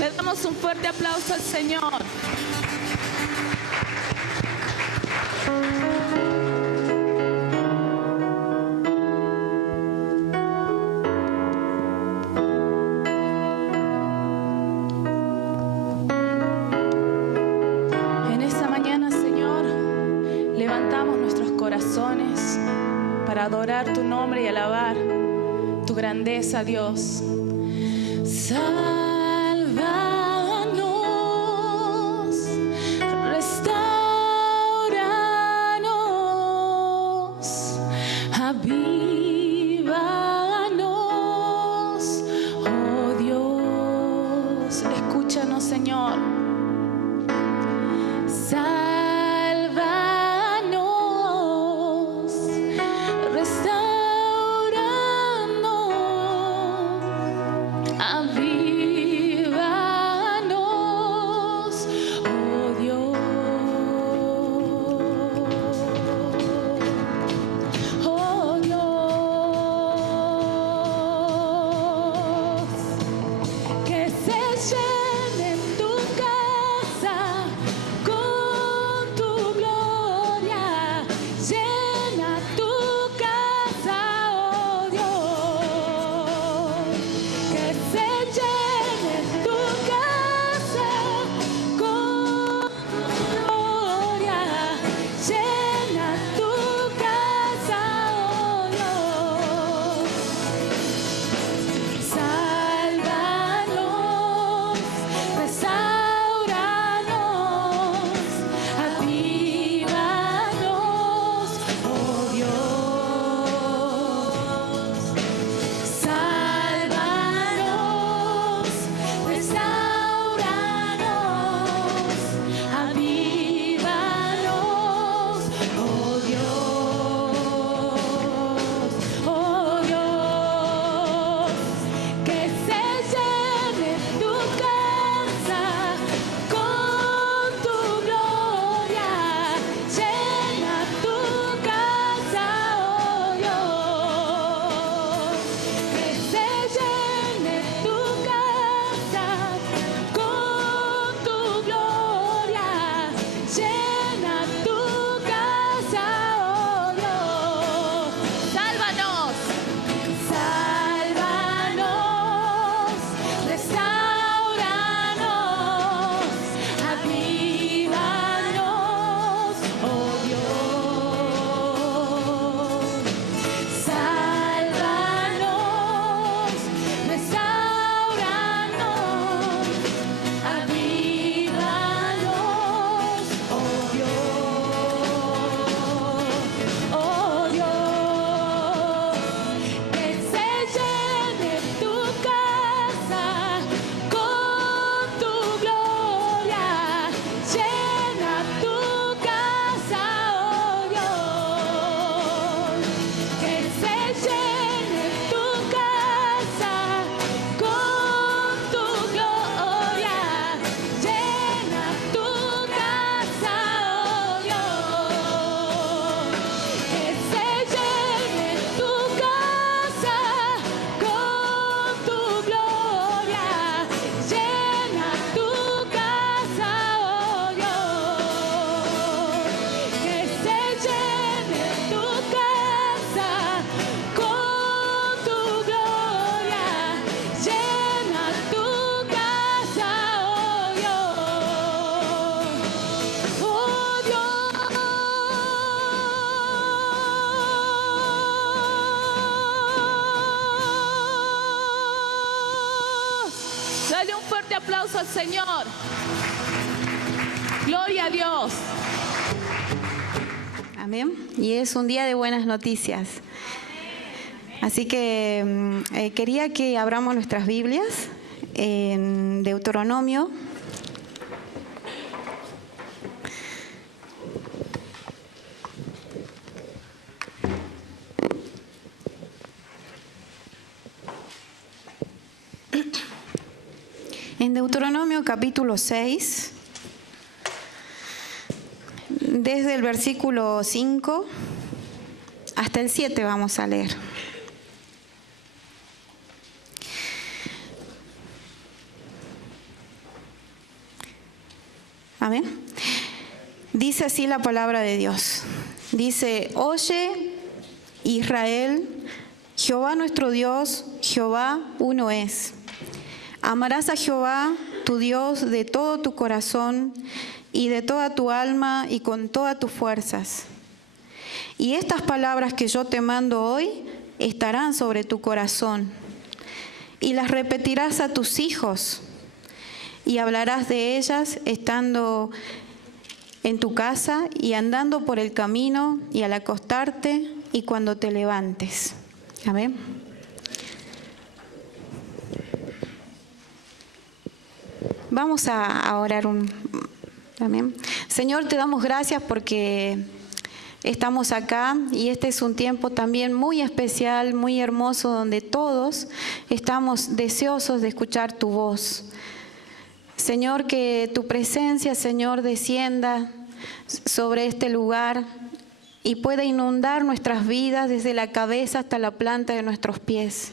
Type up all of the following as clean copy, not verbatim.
Le damos un fuerte aplauso al Señor. En esta mañana, Señor, levantamos nuestros corazones para adorar tu nombre y alabar tu grandeza, Dios. Sálvanos, restauranos, avívanos, oh Dios. Escúchanos, Señor. Sálvanos, restauranos, avívanos, oh Dios. Oh Dios, que se llene tu casa con tu gloria. Llena tu casa, oh Dios. Que se llene tu casa con tu gloria. Llena tu casa, oh Dios. Sálvanos, restauranos, avívanos, oh Dios. Sálvanos, restauranos, avívanos, oh Dios. Oh Dios, que se llene tu casa con tu gloria. Llena tu casa, oh Dios. Que se llene tu casa con tu gloria. Llena tu casa, oh Dios. Sálvanos. Sálvanos, restauranos, avívanos, oh Dios. Sálvanos, restauranos, avívanos, oh Dios. Oh Dios, que se llene tu casa con tu gloria. Llena tu casa, oh Dios. Que se llene tu casa con tu gloria. Llena tu casa, oh Dios. Que se llene tu casa con tu gloria. Llena tu casa, oh Dios. Que se llene tu casa con tu gloria. Llena tu casa, oh Dios. Oh Dios. Dale un fuerte aplauso al Señor. Gloria a Dios. Amén. Y es un día de buenas noticias. Así que quería que abramos nuestras Biblias en Deuteronomio. En Deuteronomio capítulo 6, desde el versículo 5 hasta el 7 vamos a leer. Amén. Dice así la palabra de Dios. Dice, oye Israel, Jehová nuestro Dios, Jehová uno es. Amarás a Jehová tu Dios de todo tu corazón y de toda tu alma y con todas tus fuerzas. Y estas palabras que yo te mando hoy estarán sobre tu corazón y las repetirás a tus hijos y hablarás de ellas estando en tu casa y andando por el camino y al acostarte y cuando te levantes. Amén. Vamos a orar amén. Señor, te damos gracias porque estamos acá y este es un tiempo también muy especial, muy hermoso, donde todos estamos deseosos de escuchar tu voz. Señor, que tu presencia, Señor, descienda sobre este lugar y pueda inundar nuestras vidas desde la cabeza hasta la planta de nuestros pies.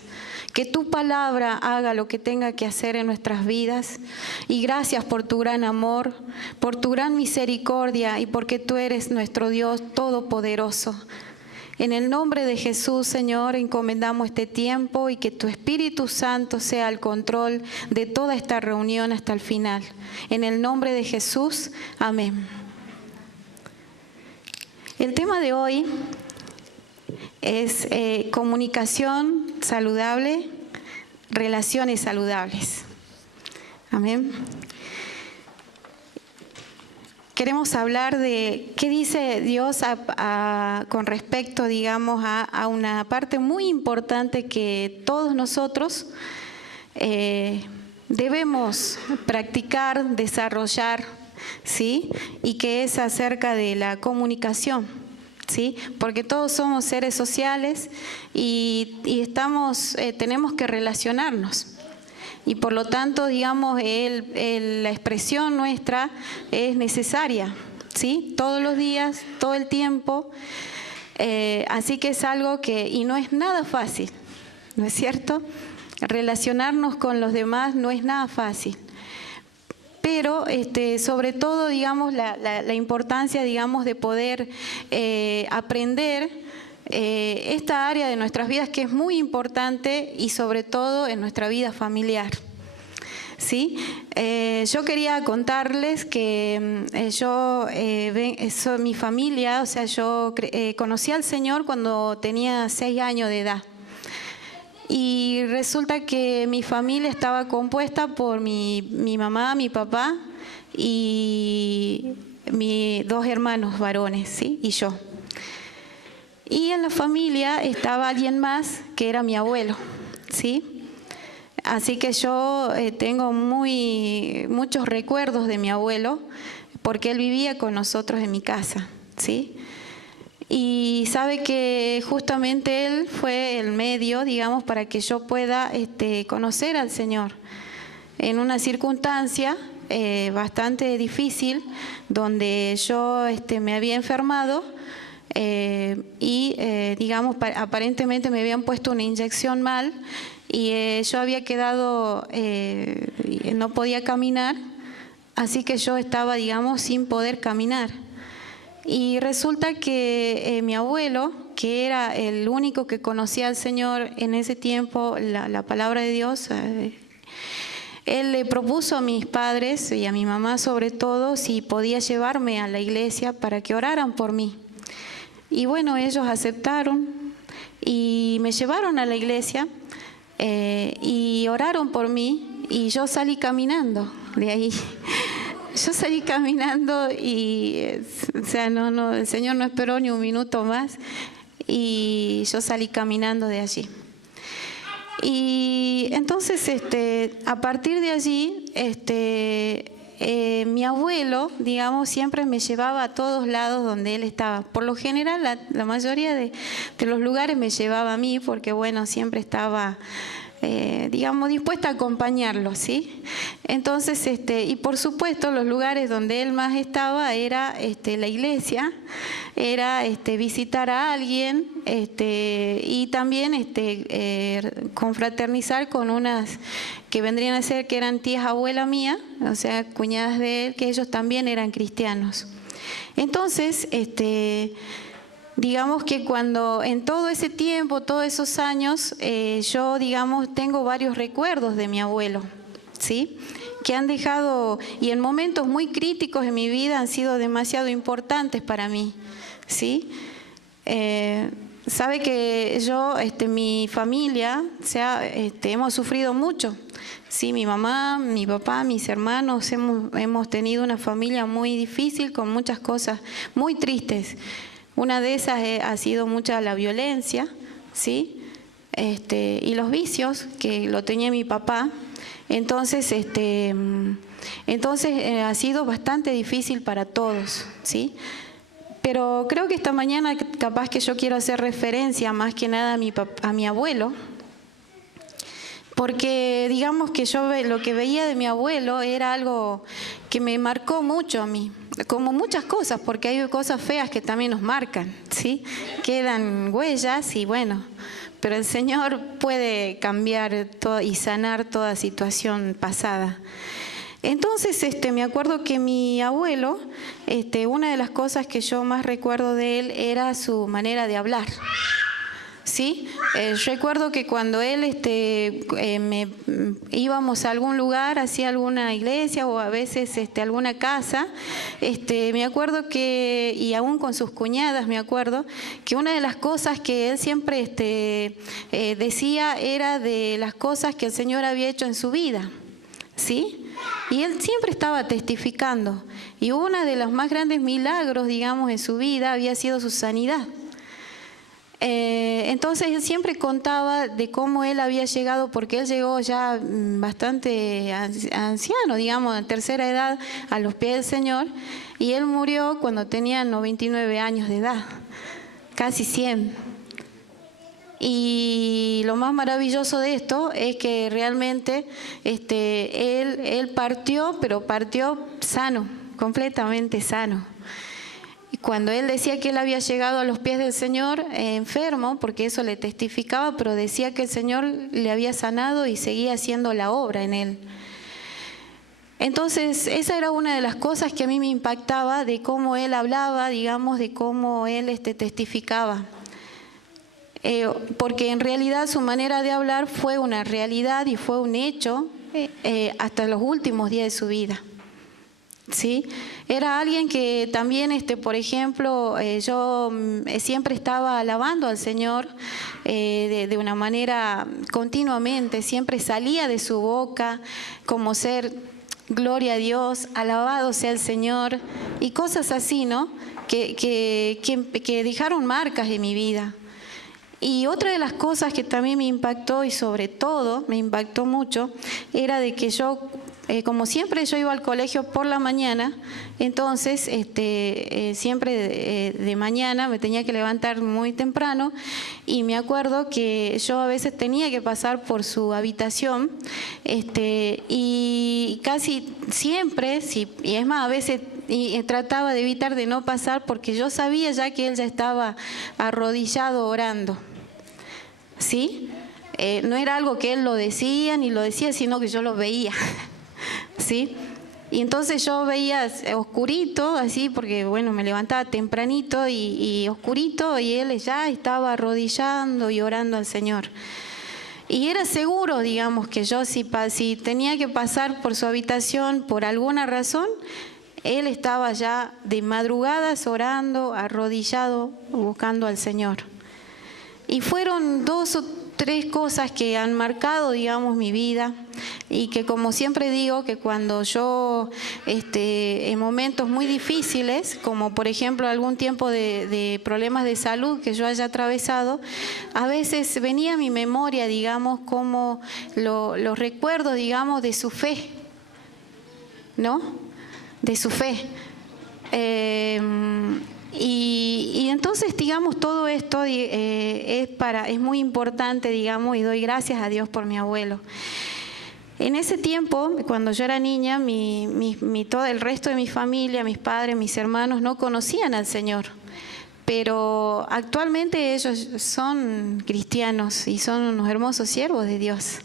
Que tu palabra haga lo que tenga que hacer en nuestras vidas. Y gracias por tu gran amor, por tu gran misericordia y porque tú eres nuestro Dios todopoderoso. En el nombre de Jesús, Señor, encomendamos este tiempo y que tu Espíritu Santo sea el control de toda esta reunión hasta el final. En el nombre de Jesús, amén. El tema de hoy es comunicación saludable, relaciones saludables. Amén. Queremos hablar de qué dice Dios con respecto, digamos, a una parte muy importante que todos nosotros debemos practicar, desarrollar, ¿sí? Y que es acerca de la comunicación, ¿sí? Porque todos somos seres sociales y tenemos que relacionarnos. Y por lo tanto, digamos, la expresión nuestra es necesaria, ¿sí? Todos los días, todo el tiempo. Así que es algo y no es nada fácil, ¿no es cierto? Relacionarnos con los demás no es nada fácil. Pero sobre todo, digamos, la importancia, digamos, de poder aprender esta área de nuestras vidas que es muy importante y sobre todo en nuestra vida familiar. ¿Sí? Yo quería contarles que mi familia, o sea, yo conocí al Señor cuando tenía 6 años de edad. Y resulta que mi familia estaba compuesta por mi mamá, mi papá y mis 2 hermanos varones, ¿sí? Y yo. Y en la familia estaba alguien más que era mi abuelo, ¿sí? Así que yo tengo muchos recuerdos de mi abuelo porque él vivía con nosotros en mi casa, ¿sí? Y sabe que justamente él fue el medio, digamos, para que yo pueda conocer al Señor en una circunstancia bastante difícil donde yo me había enfermado y digamos, aparentemente me habían puesto una inyección mal y yo había quedado, no podía caminar, así que yo estaba, digamos, sin poder caminar. Y resulta que mi abuelo, que era el único que conocía al Señor en ese tiempo, la palabra de Dios, él le propuso a mis padres y a mi mamá sobre todo si podía llevarme a la iglesia para que oraran por mí. Y bueno, ellos aceptaron y me llevaron a la iglesia y oraron por mí y yo salí caminando de ahí. Yo salí caminando y, o sea, el Señor no esperó ni un minuto más y yo salí caminando de allí. Y entonces, a partir de allí, mi abuelo, digamos, siempre me llevaba a todos lados donde él estaba. Por lo general, la mayoría de los lugares me llevaba a mí porque, bueno, siempre estaba digamos, dispuesta a acompañarlo, ¿sí? Entonces, y por supuesto, los lugares donde él más estaba era la iglesia, era visitar a alguien y también confraternizar con unas que vendrían a ser que eran tías abuela mía, o sea, cuñadas de él, que ellos también eran cristianos. Entonces, digamos que cuando en todo ese tiempo, todos esos años, yo, digamos, tengo varios recuerdos de mi abuelo, ¿sí? Que han dejado, y en momentos muy críticos en mi vida han sido demasiado importantes para mí, ¿sí? Sabe que yo, mi familia, o sea, hemos sufrido mucho, ¿sí? Mi mamá, mi papá, mis hermanos, hemos tenido una familia muy difícil con muchas cosas muy tristes. Una de esas ha sido mucha la violencia, ¿sí? Y los vicios, que lo tenía mi papá. Entonces, ha sido bastante difícil para todos, ¿sí? Pero creo que esta mañana capaz que yo quiero hacer referencia más que nada a mi abuelo, porque digamos que yo lo que veía de mi abuelo era algo que me marcó mucho a mí, como muchas cosas, porque hay cosas feas que también nos marcan, ¿sí? Quedan huellas y bueno, pero el Señor puede cambiar todo y sanar toda situación pasada. Entonces, me acuerdo que mi abuelo, una de las cosas que yo más recuerdo de él era su manera de hablar. ¿Sí? Recuerdo que cuando él íbamos a algún lugar, hacia alguna iglesia o a veces alguna casa, me acuerdo que, y aún con sus cuñadas me acuerdo, que una de las cosas que él siempre decía era de las cosas que el Señor había hecho en su vida, ¿sí? Y él siempre estaba testificando, y uno de los más grandes milagros, digamos, en su vida había sido su sanidad. Entonces él siempre contaba de cómo él había llegado, porque él llegó ya bastante anciano, digamos, en tercera edad, a los pies del Señor, y él murió cuando tenía 99 años de edad, casi 100. Y lo más maravilloso de esto es que realmente él partió, pero partió sano, completamente sano. Y cuando él decía que él había llegado a los pies del Señor enfermo, porque eso le testificaba, pero decía que el Señor le había sanado y seguía haciendo la obra en él. Entonces, esa era una de las cosas que a mí me impactaba, de cómo él hablaba, digamos, de cómo él testificaba. Porque en realidad su manera de hablar fue una realidad y fue un hecho hasta los últimos días de su vida. ¿Sí? Era alguien que también, por ejemplo, yo siempre estaba alabando al Señor de una manera continuamente, siempre salía de su boca como ser gloria a Dios, alabado sea el Señor y cosas así, ¿no? Que dejaron marcas en mi vida. Y otra de las cosas que también me impactó y sobre todo me impactó mucho era de que yo, como siempre yo iba al colegio por la mañana, entonces siempre de mañana me tenía que levantar muy temprano y me acuerdo que yo a veces tenía que pasar por su habitación y casi siempre, y es más, a veces trataba de evitar de no pasar porque yo sabía ya que él ya estaba arrodillado orando. ¿Sí? No era algo que él lo decía ni lo decía, sino que yo lo veía. ¿Sí? Y entonces yo veía oscurito, así, porque bueno, me levantaba tempranito y oscurito, y él ya estaba arrodillando y orando al Señor. Y era seguro, digamos, que yo si tenía que pasar por su habitación por alguna razón, él estaba ya de madrugadas orando, arrodillado, buscando al Señor. Y fueron 2 o 3 cosas que han marcado, digamos, mi vida y que, como siempre digo, que cuando yo, en momentos muy difíciles, como por ejemplo algún tiempo de problemas de salud que yo haya atravesado, a veces venía a mi memoria, digamos, como los recuerdos, digamos, de su fe, ¿no? De su fe. Y entonces, digamos, todo esto es muy importante, digamos, y doy gracias a Dios por mi abuelo. En ese tiempo, cuando yo era niña, todo el resto de mi familia, mis padres, mis hermanos, no conocían al Señor. Pero actualmente ellos son cristianos y son unos hermosos siervos de Dios.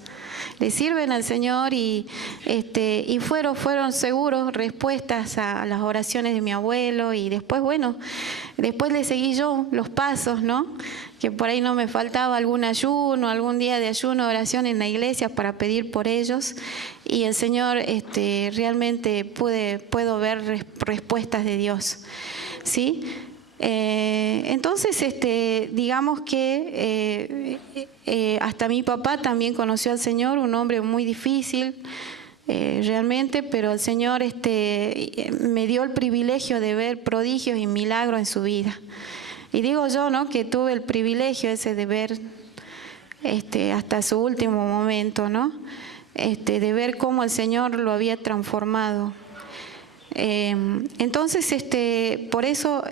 Le sirven al Señor y fueron seguros respuestas a las oraciones de mi abuelo. Y después, después le seguí yo los pasos, ¿no? Que por ahí no me faltaba algún ayuno, algún día de ayuno, oración en la iglesia para pedir por ellos. Y el Señor, realmente puedo ver respuestas de Dios, ¿sí? Entonces, digamos que hasta mi papá también conoció al Señor, un hombre muy difícil realmente, pero el Señor me dio el privilegio de ver prodigios y milagros en su vida. Y digo yo, ¿no?, que tuve el privilegio ese de ver hasta su último momento, ¿no? De ver cómo el Señor lo había transformado. Entonces, por eso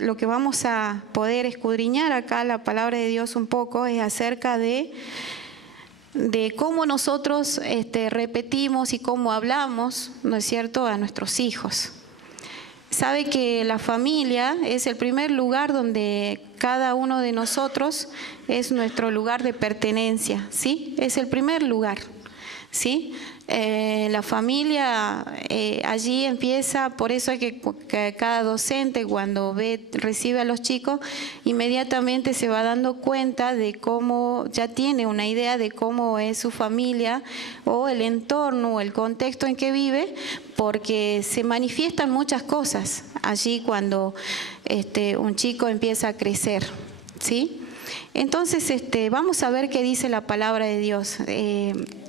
lo que vamos a poder escudriñar acá, la palabra de Dios un poco, es acerca de cómo nosotros repetimos y cómo hablamos, ¿no es cierto?, a nuestros hijos. Sabe que la familia es el primer lugar donde cada uno de nosotros es nuestro lugar de pertenencia, ¿sí? Es el primer lugar, ¿sí? La familia allí empieza, por eso es que cada docente cuando recibe a los chicos, inmediatamente se va dando cuenta de cómo, ya tiene una idea de cómo es su familia o el entorno o el contexto en que vive, porque se manifiestan muchas cosas allí cuando un chico empieza a crecer, ¿sí? Entonces, vamos a ver qué dice la palabra de Dios.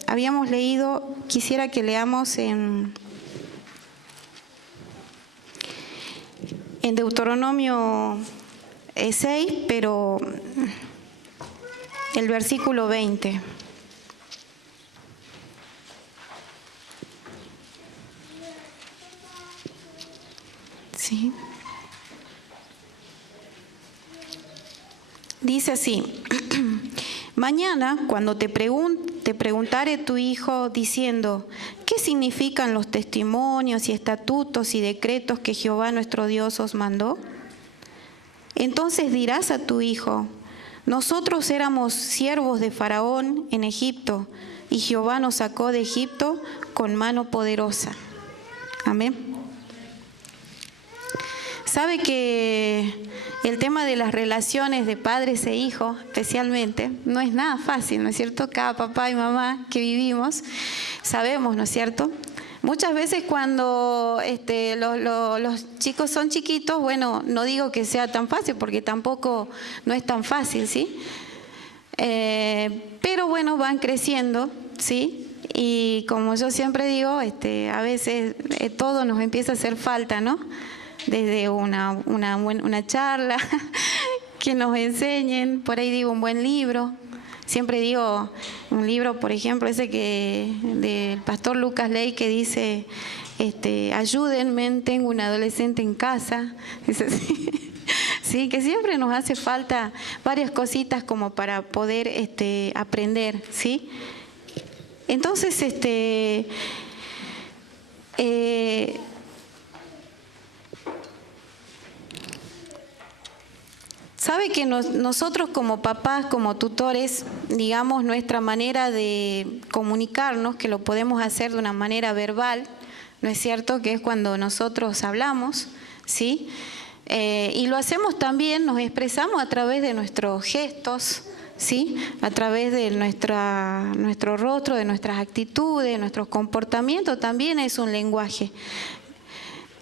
Habíamos leído, quisiera que leamos en Deuteronomio 6, pero el versículo 20. ¿Sí? Dice así: mañana, cuando te preguntare tu hijo diciendo, ¿qué significan los testimonios y estatutos y decretos que Jehová nuestro Dios os mandó? Entonces dirás a tu hijo, nosotros éramos siervos de Faraón en Egipto, y Jehová nos sacó de Egipto con mano poderosa. Amén. Sabe que el tema de las relaciones de padres e hijos, especialmente, no es nada fácil, ¿no es cierto? Cada papá y mamá que vivimos sabemos, ¿no es cierto? Muchas veces cuando los chicos son chiquitos, bueno, no digo que sea tan fácil, porque tampoco no es tan fácil, ¿sí? Pero bueno, van creciendo, ¿sí? Y como yo siempre digo, a veces todo nos empieza a hacer falta, ¿no? Desde una charla, que nos enseñen, por ahí digo un buen libro. Siempre digo un libro, por ejemplo, ese del pastor Lucas Ley, que dice, ayúdenme, tengo un adolescente en casa. Es así. Sí, que siempre nos hace falta varias cositas como para poder aprender, ¿sí? Entonces, sabe que nosotros como papás, como tutores, digamos, nuestra manera de comunicarnos, que lo podemos hacer de una manera verbal, ¿no es cierto?, que es cuando nosotros hablamos, ¿sí? Y lo hacemos también, nos expresamos a través de nuestros gestos, ¿sí? A través de nuestro rostro, de nuestras actitudes, nuestros comportamientos, también es un lenguaje.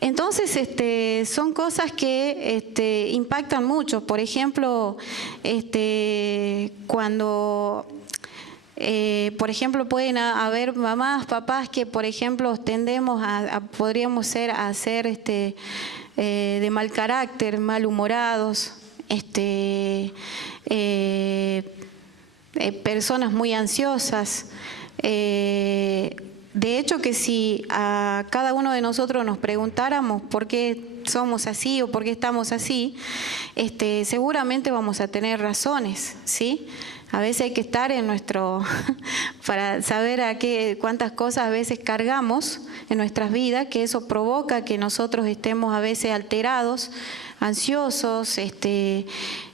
Entonces, son cosas que impactan mucho. Por ejemplo, cuando, por ejemplo, pueden haber mamás, papás que, por ejemplo, tendemos podríamos ser de mal carácter, malhumorados, personas muy ansiosas. De hecho, que si a cada uno de nosotros nos preguntáramos por qué somos así o por qué estamos así, seguramente vamos a tener razones, ¿sí? A veces hay que estar en nuestro, para saber cuántas cosas a veces cargamos en nuestras vidas, que eso provoca que nosotros estemos a veces alterados, ansiosos,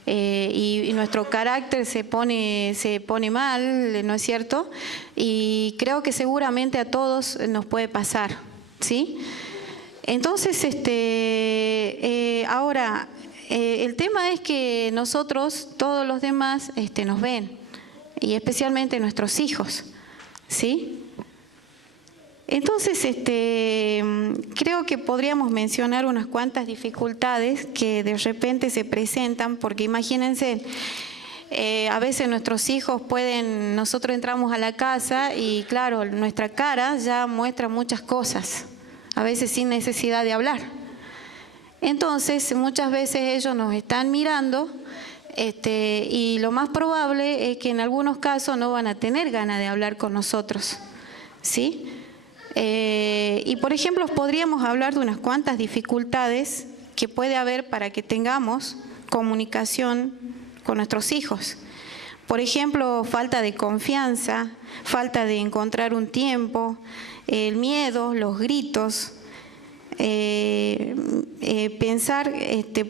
y nuestro carácter se pone mal, ¿no es cierto? Y creo que seguramente a todos nos puede pasar, ¿sí? Entonces, ahora, el tema es que nosotros, todos los demás, nos ven, y especialmente nuestros hijos, ¿sí? Entonces, creo que podríamos mencionar unas cuantas dificultades que de repente se presentan, porque imagínense, a veces nuestros hijos nosotros entramos a la casa y claro, nuestra cara ya muestra muchas cosas, a veces sin necesidad de hablar. Entonces, muchas veces ellos nos están mirando y lo más probable es que en algunos casos no van a tener ganas de hablar con nosotros, ¿sí? Y por ejemplo, podríamos hablar de unas cuantas dificultades que puede haber para que tengamos comunicación con nuestros hijos. Por ejemplo, falta de confianza, falta de encontrar un tiempo, el miedo, los gritos. Pensar,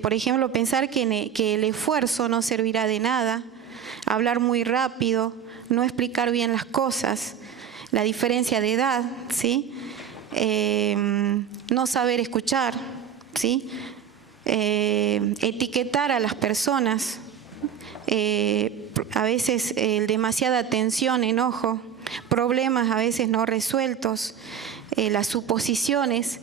por ejemplo, pensar que el esfuerzo no servirá de nada, hablar muy rápido, no explicar bien las cosas, la diferencia de edad, ¿sí? No saber escuchar, ¿sí? Etiquetar a las personas, a veces demasiada tensión, enojo, problemas a veces no resueltos, las suposiciones.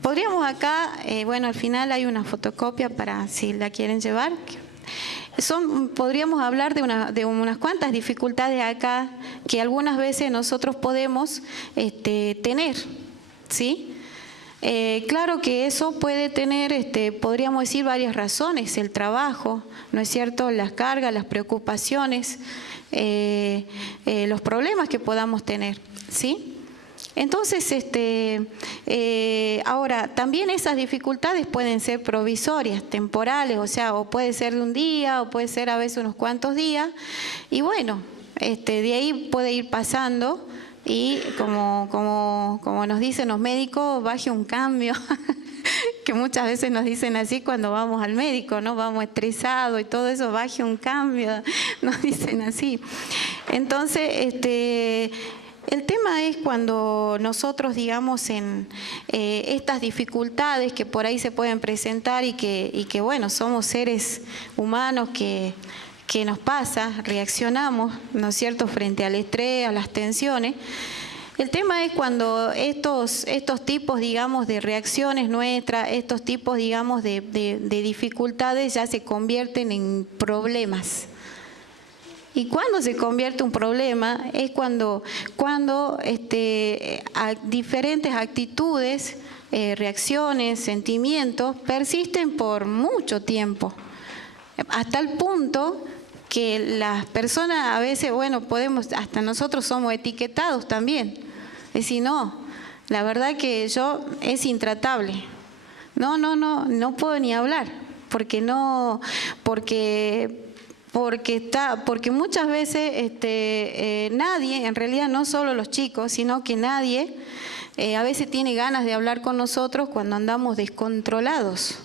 Podríamos acá, bueno, al final hay una fotocopia para si la quieren llevar. Podríamos hablar de unas cuantas dificultades acá que algunas veces nosotros podemos tener, ¿sí? Claro que eso puede tener, podríamos decir, varias razones. El trabajo, ¿no es cierto? Las cargas, las preocupaciones, los problemas que podamos tener, ¿sí? Entonces, ahora, también esas dificultades pueden ser provisorias, temporales, o sea, o puede ser de un día, o puede ser a veces unos cuantos días, y bueno, de ahí puede ir pasando, y como nos dicen los médicos, baje un cambio, que muchas veces nos dicen así cuando vamos al médico, ¿no? Vamos estresados y todo eso, baje un cambio, nos dicen así. Entonces, el tema es cuando nosotros, digamos, en estas dificultades que por ahí se pueden presentar y que bueno, somos seres humanos que nos pasa, reaccionamos, ¿no es cierto?, frente al estrés, a las tensiones. El tema es cuando estos tipos, digamos, de reacciones nuestras, estos tipos, digamos, de dificultades ya se convierten en problemas. Y cuando se convierte un problema es cuando diferentes actitudes, reacciones, sentimientos persisten por mucho tiempo, hasta el punto que las personas a veces, bueno, hasta nosotros somos etiquetados también. Es decir, no, la verdad que es intratable. No puedo ni hablar, porque muchas veces nadie, en realidad no solo los chicos, sino que nadie a veces tiene ganas de hablar con nosotros cuando andamos descontrolados.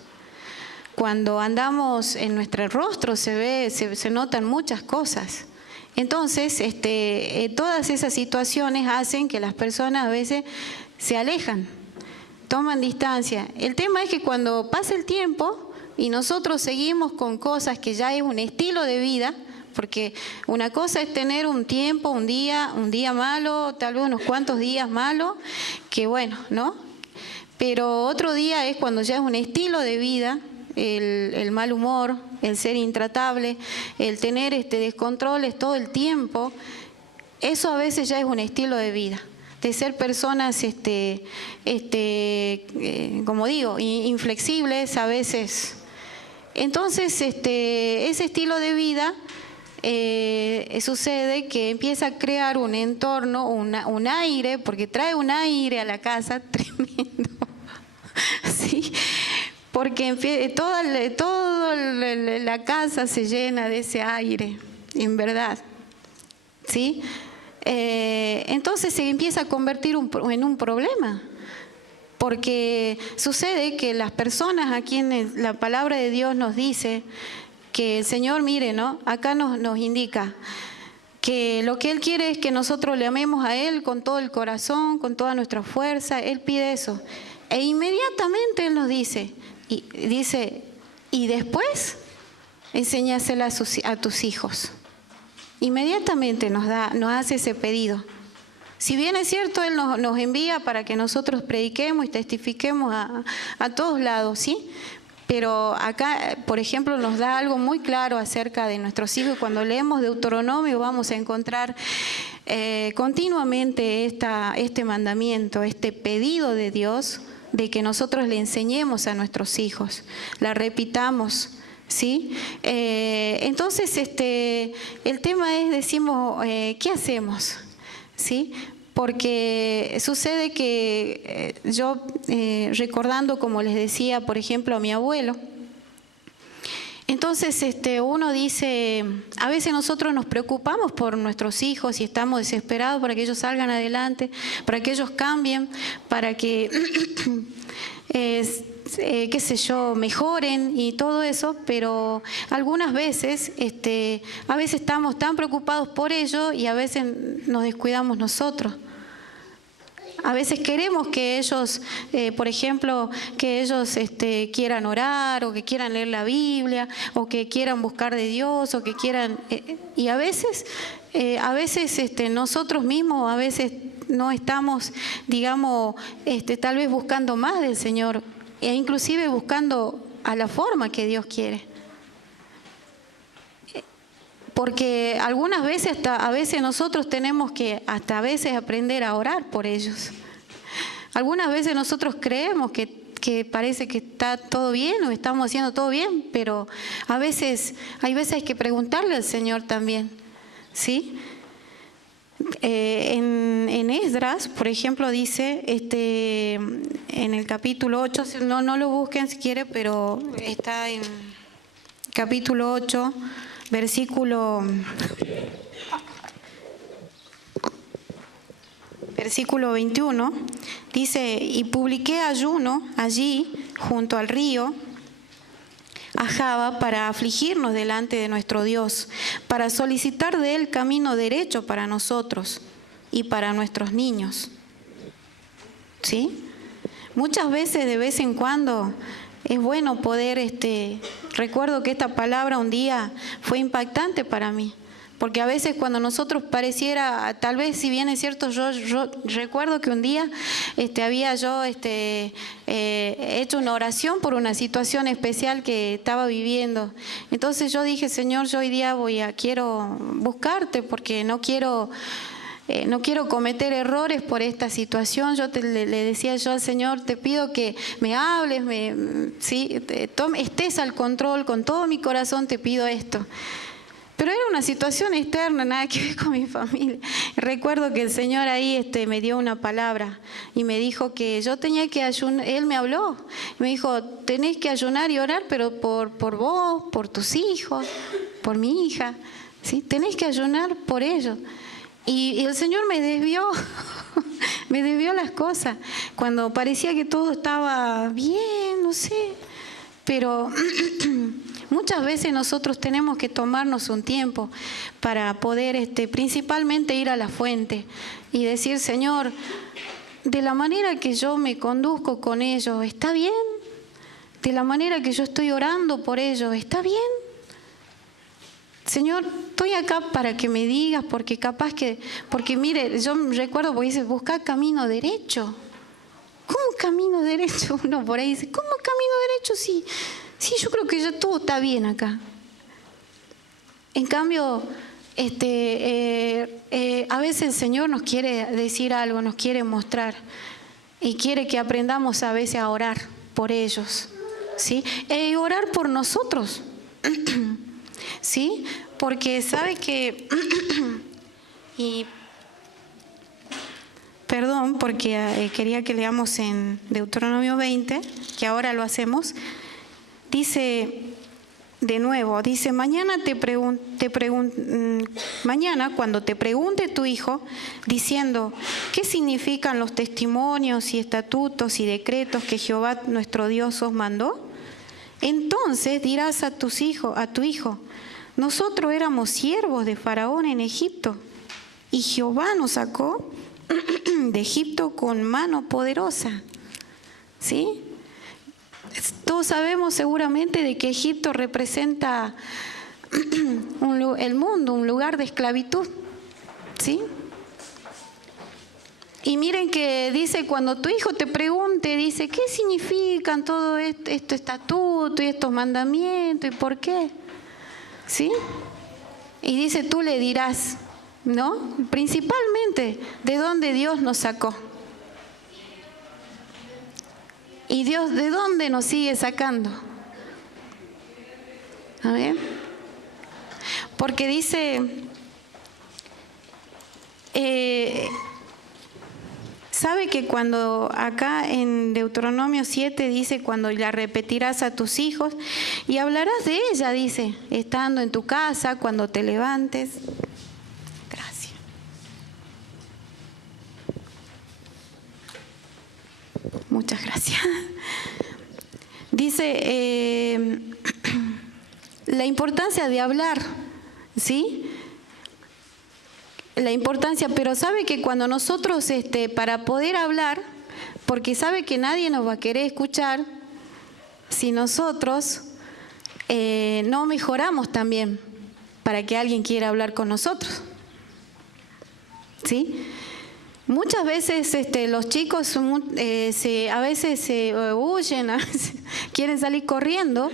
Cuando andamos en nuestro rostro se notan muchas cosas. Entonces, todas esas situaciones hacen que las personas a veces se alejan, toman distancia. El tema es que cuando pasa el tiempo y nosotros seguimos con cosas que ya es un estilo de vida, porque una cosa es tener un tiempo, un día malo, tal vez unos cuantos días malos, que bueno, ¿no? Pero otro día es cuando ya es un estilo de vida, el mal humor, el ser intratable, el tener descontroles todo el tiempo, eso a veces ya es un estilo de vida, de ser personas, como digo, inflexibles a veces. Entonces, ese estilo de vida sucede que empieza a crear un entorno, un aire, porque trae un aire a la casa tremendo, ¿sí? Porque toda la casa se llena de ese aire, en verdad. ¿Sí? Entonces se empieza a convertir en un problema. Porque sucede que las personas a quienes la palabra de Dios nos dice que el Señor, mire, ¿no? Acá nos indica que lo que Él quiere es que nosotros le amemos a Él con todo el corazón, con toda nuestra fuerza. Él pide eso. E inmediatamente Él nos dice, y después enséñasela a tus hijos. Inmediatamente nos hace ese pedido. Si bien es cierto, Él nos envía para que nosotros prediquemos y testifiquemos a todos lados, ¿sí? Pero acá, por ejemplo, nos da algo muy claro acerca de nuestros hijos. Cuando leemos Deuteronomio vamos a encontrar continuamente este mandamiento, este pedido de Dios de que nosotros le enseñemos a nuestros hijos, la repitamos, ¿sí? Entonces, el tema es, decimos, ¿qué hacemos? ¿Sí? Porque sucede que yo, recordando, como les decía, por ejemplo, a mi abuelo, entonces uno dice, a veces nosotros nos preocupamos por nuestros hijos y estamos desesperados para que ellos salgan adelante, para que ellos cambien, para que, qué sé yo, mejoren y todo eso, pero algunas veces, a veces estamos tan preocupados por ellos y a veces nos descuidamos nosotros. A veces queremos que ellos, por ejemplo, que ellos quieran orar o que quieran leer la Biblia o que quieran buscar de Dios o que quieran... y a veces nosotros mismos a veces no estamos, digamos, tal vez buscando más del Señor e inclusive buscando a la forma que Dios quiere. Porque algunas veces, a veces nosotros tenemos que hasta a veces aprender a orar por ellos. Algunas veces nosotros creemos que parece que está todo bien o estamos haciendo todo bien, pero hay veces hay que preguntarle al Señor también, ¿sí? En Esdras, por ejemplo, dice, en el capítulo 8, no lo busquen si quiere, pero está en capítulo 8, versículo 21, dice, y publiqué ayuno allí, junto al río Ahava, para afligirnos delante de nuestro Dios, para solicitar de Él camino derecho para nosotros y para nuestros niños. ¿Sí? Muchas veces, de vez en cuando, es bueno poder, recuerdo que esta palabra un día fue impactante para mí, porque a veces cuando nosotros pareciera, tal vez si bien es cierto, yo recuerdo que un día había yo hecho una oración por una situación especial que estaba viviendo. Entonces yo dije, Señor, yo hoy día quiero buscarte porque no quiero cometer errores por esta situación. Yo le decía yo al Señor, te pido que me hables, estés al control, con todo mi corazón te pido esto. Pero era una situación externa, nada que ver con mi familia. Recuerdo que el Señor ahí me dio una palabra y me dijo que yo tenía que ayunar. Él me habló, me dijo, tenés que ayunar y orar, pero por vos, por tus hijos, por mi hija, ¿sí? Tenés que ayunar por ellos. Y el Señor me desvió, me desvió las cosas, cuando parecía que todo estaba bien, no sé, pero muchas veces nosotros tenemos que tomarnos un tiempo para poder principalmente ir a la fuente y decir, Señor, de la manera que yo me conduzco con ellos, ¿está bien? De la manera que yo estoy orando por ellos, ¿está bien? Señor, estoy acá para que me digas, porque porque mire, yo recuerdo porque dice, busca camino derecho. ¿Cómo camino derecho? Uno por ahí dice, ¿cómo camino derecho? Sí, yo creo que ya todo está bien acá. En cambio, a veces el Señor nos quiere decir algo, nos quiere mostrar y quiere que aprendamos a veces a orar por ellos, ¿sí? Y orar por nosotros. ¿Sí? Porque sabe que, y perdón, porque quería que leamos en Deuteronomio 20, que ahora lo hacemos, dice de nuevo, dice, mañana cuando te pregunte tu hijo, diciendo, ¿qué significan los testimonios y estatutos y decretos que Jehová nuestro Dios os mandó? Entonces dirás a tu hijo, nosotros éramos siervos de Faraón en Egipto, y Jehová nos sacó de Egipto con mano poderosa. ¿Sí? Todos sabemos seguramente de que Egipto representa el mundo, un lugar de esclavitud. ¿Sí? Y miren que dice, cuando tu hijo te pregunte, dice, ¿qué significan todo este estatuto y estos mandamientos y por qué? ¿Sí? Y dice, tú le dirás, ¿no? Principalmente, ¿de dónde Dios nos sacó? ¿Y Dios de dónde nos sigue sacando? A ver. Porque dice, ¿sabe que cuando acá en Deuteronomio 7 dice, cuando la repetirás a tus hijos y hablarás de ella, dice, estando en tu casa, cuando te levantes? Gracias. Muchas gracias. Dice la importancia de hablar, ¿sí? La importancia, pero sabe que cuando nosotros, para poder hablar, porque sabe que nadie nos va a querer escuchar si nosotros no mejoramos también para que alguien quiera hablar con nosotros, ¿sí? Muchas veces los chicos a veces se huyen, quieren salir corriendo,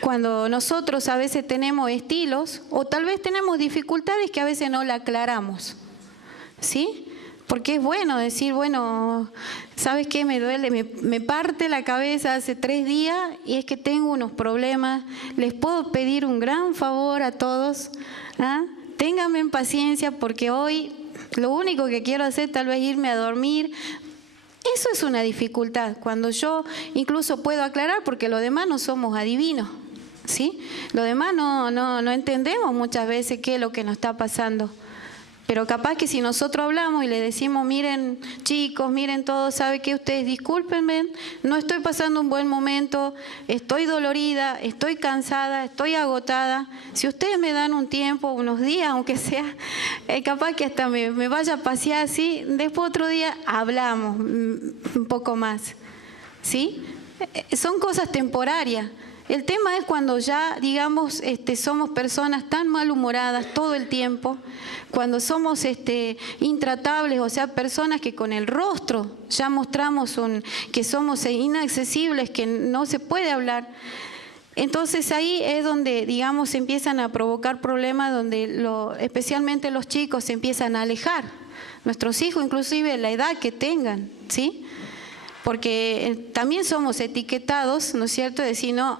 cuando nosotros a veces tenemos estilos o tal vez tenemos dificultades que a veces no la aclaramos, ¿sí? Porque es bueno decir, bueno, ¿sabes qué? Me duele, me parte la cabeza hace 3 días y es que tengo unos problemas. Les puedo pedir un gran favor a todos, ¿ah? Ténganme paciencia porque hoy lo único que quiero hacer tal vez irme a dormir. Eso es una dificultad, cuando yo incluso puedo aclarar porque los demás no somos adivinos, ¿sí? Los demás no entendemos muchas veces qué es lo que nos está pasando. Pero capaz que si nosotros hablamos y le decimos, miren chicos, miren todos, ¿sabe qué? Ustedes discúlpenme, no estoy pasando un buen momento, estoy dolorida, estoy cansada, estoy agotada. Si ustedes me dan un tiempo, unos días, aunque sea, capaz que hasta me vaya a pasear así, después otro día hablamos un poco más, ¿sí? Son cosas temporarias. El tema es cuando ya, digamos, somos personas tan malhumoradas todo el tiempo, cuando somos intratables, o sea, personas que con el rostro ya mostramos que somos inaccesibles, que no se puede hablar. Entonces ahí es donde, digamos, se empiezan a provocar problemas, donde especialmente los chicos se empiezan a alejar. Nuestros hijos, inclusive la edad que tengan, ¿sí? Porque también somos etiquetados, ¿no es cierto?, de decir no.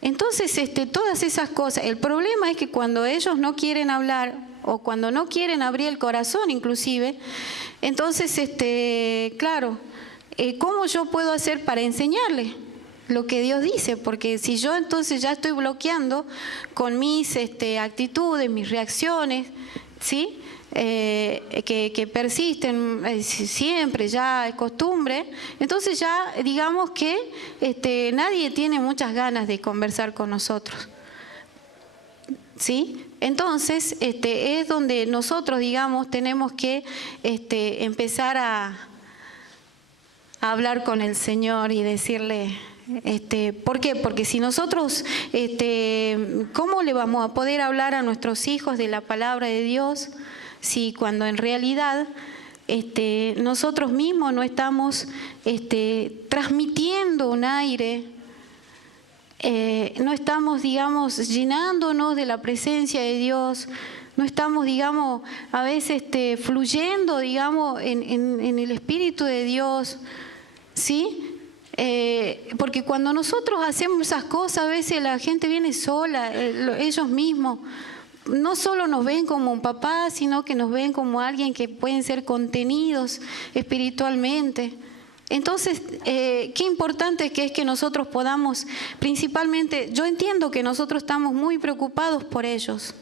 Entonces, todas esas cosas, el problema es que cuando ellos no quieren hablar o cuando no quieren abrir el corazón inclusive, entonces, claro, ¿cómo yo puedo hacer para enseñarle lo que Dios dice? Porque si yo entonces ya estoy bloqueando con mis actitudes, mis reacciones, ¿sí?, que persisten siempre, ya es costumbre, entonces ya digamos que nadie tiene muchas ganas de conversar con nosotros, ¿sí? Entonces es donde nosotros, digamos, tenemos que empezar a hablar con el Señor y decirle, ¿por qué? Porque si nosotros, ¿cómo le vamos a poder hablar a nuestros hijos de la palabra de Dios si cuando en realidad nosotros mismos no estamos transmitiendo un aire, no estamos, digamos, llenándonos de la presencia de Dios, no estamos, digamos, a veces fluyendo, digamos, en el Espíritu de Dios, ¿sí? Porque cuando nosotros hacemos esas cosas, a veces la gente viene sola, ellos mismos. No solo nos ven como un papá, sino que nos ven como alguien que pueden ser contenidos espiritualmente, Entonces, qué importante que es que nosotros podamos, principalmente, yo entiendo que nosotros estamos muy preocupados por ellos,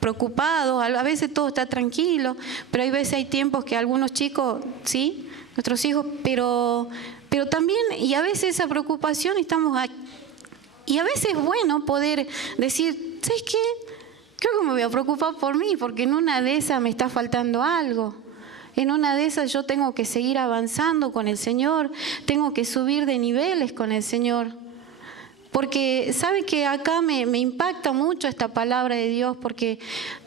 preocupados, a veces todo está tranquilo, pero hay tiempos que algunos chicos, sí, nuestros hijos, pero también, y a veces esa preocupación estamos aquí, y a veces es bueno poder decir, ¿sabes qué? Creo que me voy a preocupar por mí, porque en una de esas me está faltando algo. En una de esas yo tengo que seguir avanzando con el Señor, tengo que subir de niveles con el Señor. Porque sabe que acá me impacta mucho esta palabra de Dios, porque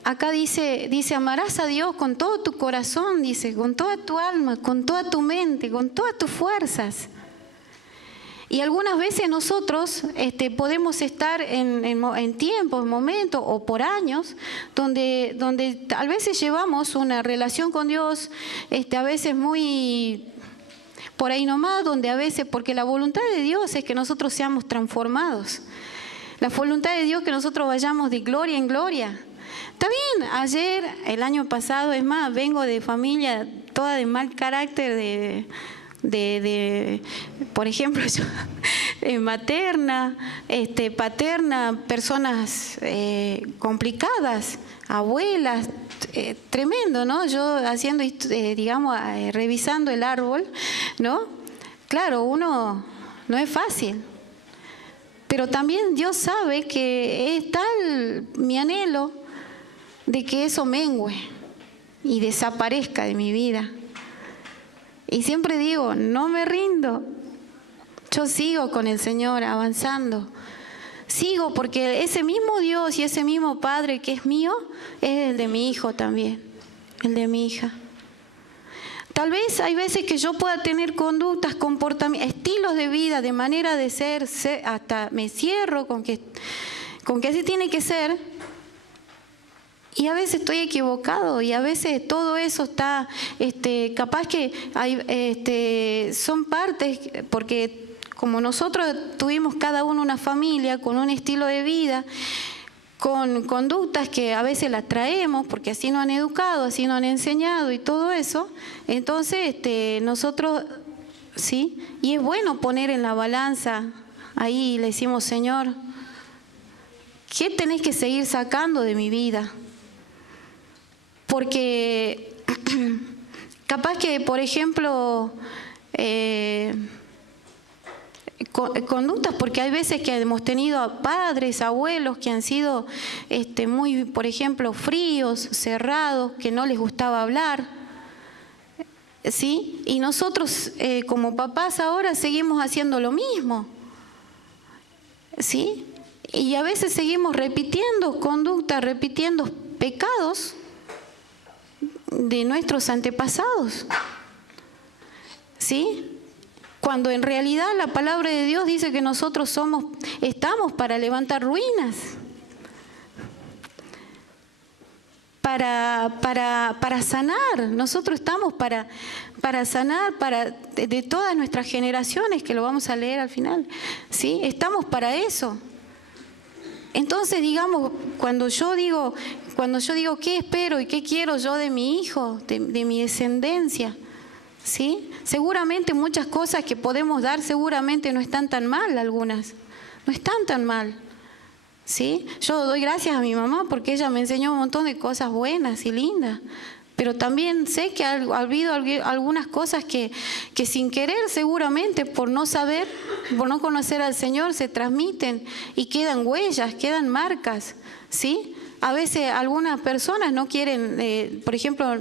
acá dice, amarás a Dios con todo tu corazón, dice, con toda tu alma, con toda tu mente, con todas tus fuerzas. Y algunas veces nosotros podemos estar en tiempos, momentos o por años donde a veces llevamos una relación con Dios, a veces muy por ahí nomás, donde a veces, porque la voluntad de Dios es que nosotros seamos transformados. La voluntad de Dios es que nosotros vayamos de gloria en gloria. Está bien, ayer, el año pasado, es más, vengo de familia toda de mal carácter, por ejemplo, yo, materna, paterna, personas complicadas, abuelas, tremendo, ¿no? Yo haciendo, revisando el árbol, ¿no? Claro, uno no es fácil, pero también Dios sabe que es tal mi anhelo de que eso mengue y desaparezca de mi vida. Y siempre digo, no me rindo, yo sigo con el Señor avanzando. Sigo porque ese mismo Dios y ese mismo Padre que es mío, es el de mi hijo también, el de mi hija. Tal vez hay veces que yo pueda tener conductas, comportamientos, estilos de vida, de manera de ser, hasta me cierro con que así tiene que ser. Y a veces estoy equivocado y a veces todo eso está, capaz que hay, son partes, porque como nosotros tuvimos cada uno una familia con un estilo de vida, con conductas que a veces las traemos porque así nos han educado, así nos han enseñado y todo eso, entonces nosotros, sí, y es bueno poner en la balanza, ahí le decimos, Señor, ¿qué tenés que seguir sacando de mi vida? Porque capaz que, por ejemplo, conductas, porque hay veces que hemos tenido a padres, abuelos que han sido muy, por ejemplo, fríos, cerrados, que no les gustaba hablar, ¿sí? Y nosotros como papás ahora seguimos haciendo lo mismo, ¿sí? Y a veces seguimos repitiendo conductas, repitiendo pecados de nuestros antepasados, ¿sí? Cuando en realidad la palabra de Dios dice que nosotros estamos para levantar ruinas, para sanar. Nosotros estamos para sanar de todas nuestras generaciones, que lo vamos a leer al final, ¿sí? Estamos para eso. Entonces, digamos, cuando yo digo qué espero y qué quiero yo de mi hijo, de mi descendencia, ¿sí? Seguramente muchas cosas que podemos dar seguramente no están tan mal, algunas, no están tan mal, ¿sí? Yo doy gracias a mi mamá porque ella me enseñó un montón de cosas buenas y lindas, pero también sé que ha habido algunas cosas que sin querer seguramente por no saber, por no conocer al Señor se transmiten y quedan huellas, quedan marcas, ¿sí? A veces algunas personas no quieren, por ejemplo,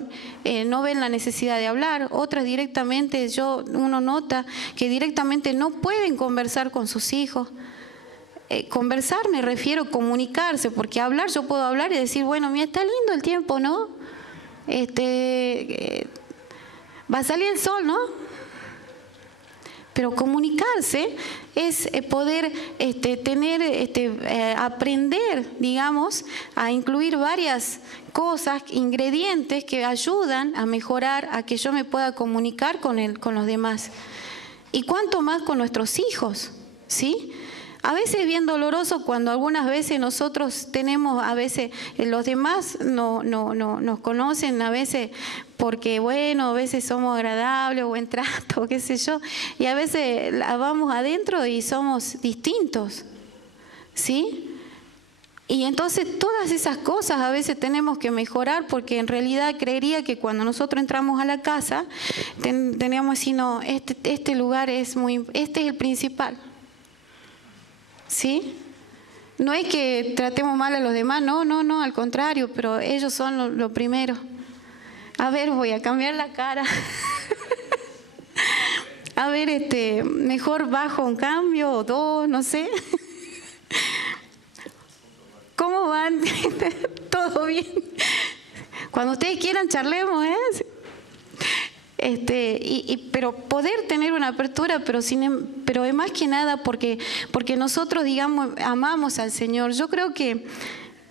no ven la necesidad de hablar, otras directamente, uno nota que directamente no pueden conversar con sus hijos. Conversar me refiero a comunicarse, porque hablar, yo puedo hablar y decir, bueno, mira, está lindo el tiempo, ¿no? Va a salir el sol, ¿no? Pero comunicarse es poder aprender, digamos, a incluir varias cosas, ingredientes que ayudan a mejorar, a que yo me pueda comunicar con los demás. Y cuánto más con nuestros hijos, ¿sí? A veces es bien doloroso cuando algunas veces nosotros tenemos, a veces los demás no nos conocen, a veces porque bueno, a veces somos agradables o buen trato, qué sé yo, y a veces vamos adentro y somos distintos, ¿sí? Y entonces todas esas cosas a veces tenemos que mejorar, porque en realidad creería que cuando nosotros entramos a la casa teníamos así, no, este lugar es este es el principal, ¿sí? No es que tratemos mal a los demás, no, al contrario, pero ellos son lo primero. A ver, voy a cambiar la cara. A ver, mejor bajo un cambio o dos, no sé. ¿Cómo van? ¿Todo bien? Cuando ustedes quieran charlemos, ¿eh? Pero poder tener una apertura, pero es más que nada porque nosotros, digamos, amamos al Señor. Yo creo que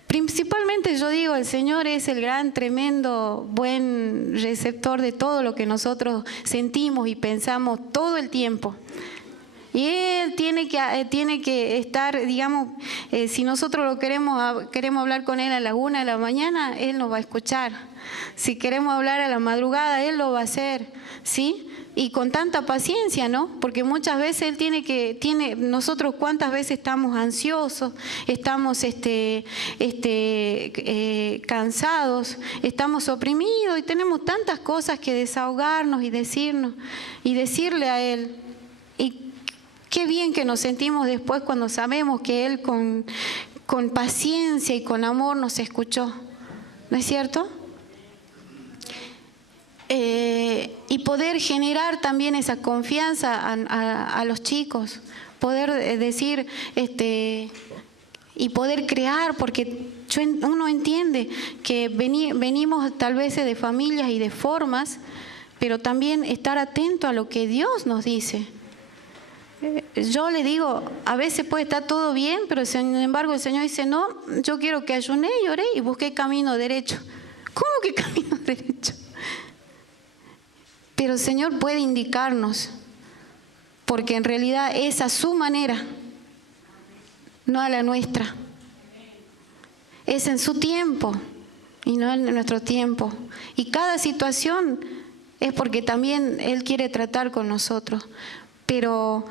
principalmente, yo digo, el Señor es el gran, tremendo, buen receptor de todo lo que nosotros sentimos y pensamos todo el tiempo. Y Él tiene que estar, digamos, si nosotros queremos hablar con Él a la 1 de la mañana, Él nos va a escuchar. Si queremos hablar a la madrugada, Él lo va a hacer, ¿sí? Y con tanta paciencia, ¿no? Porque muchas veces Él nosotros cuántas veces estamos ansiosos, estamos cansados, estamos oprimidos y tenemos tantas cosas que desahogarnos y decirle a Él. Y qué bien que nos sentimos después cuando sabemos que Él con paciencia y con amor nos escuchó. ¿No es cierto? Y poder generar también esa confianza a los chicos. Poder decir y poder crear, porque uno entiende que venimos tal vez de familias y de formas, pero también estar atento a lo que Dios nos dice. Yo le digo, a veces puede estar todo bien, pero sin embargo el Señor dice, no, yo quiero que ayuné y oré y busqué camino derecho. ¿Cómo que camino derecho? Pero el Señor puede indicarnos, porque en realidad es a su manera, no a la nuestra. Es en su tiempo y no en nuestro tiempo. Y cada situación es porque también Él quiere tratar con nosotros. Pero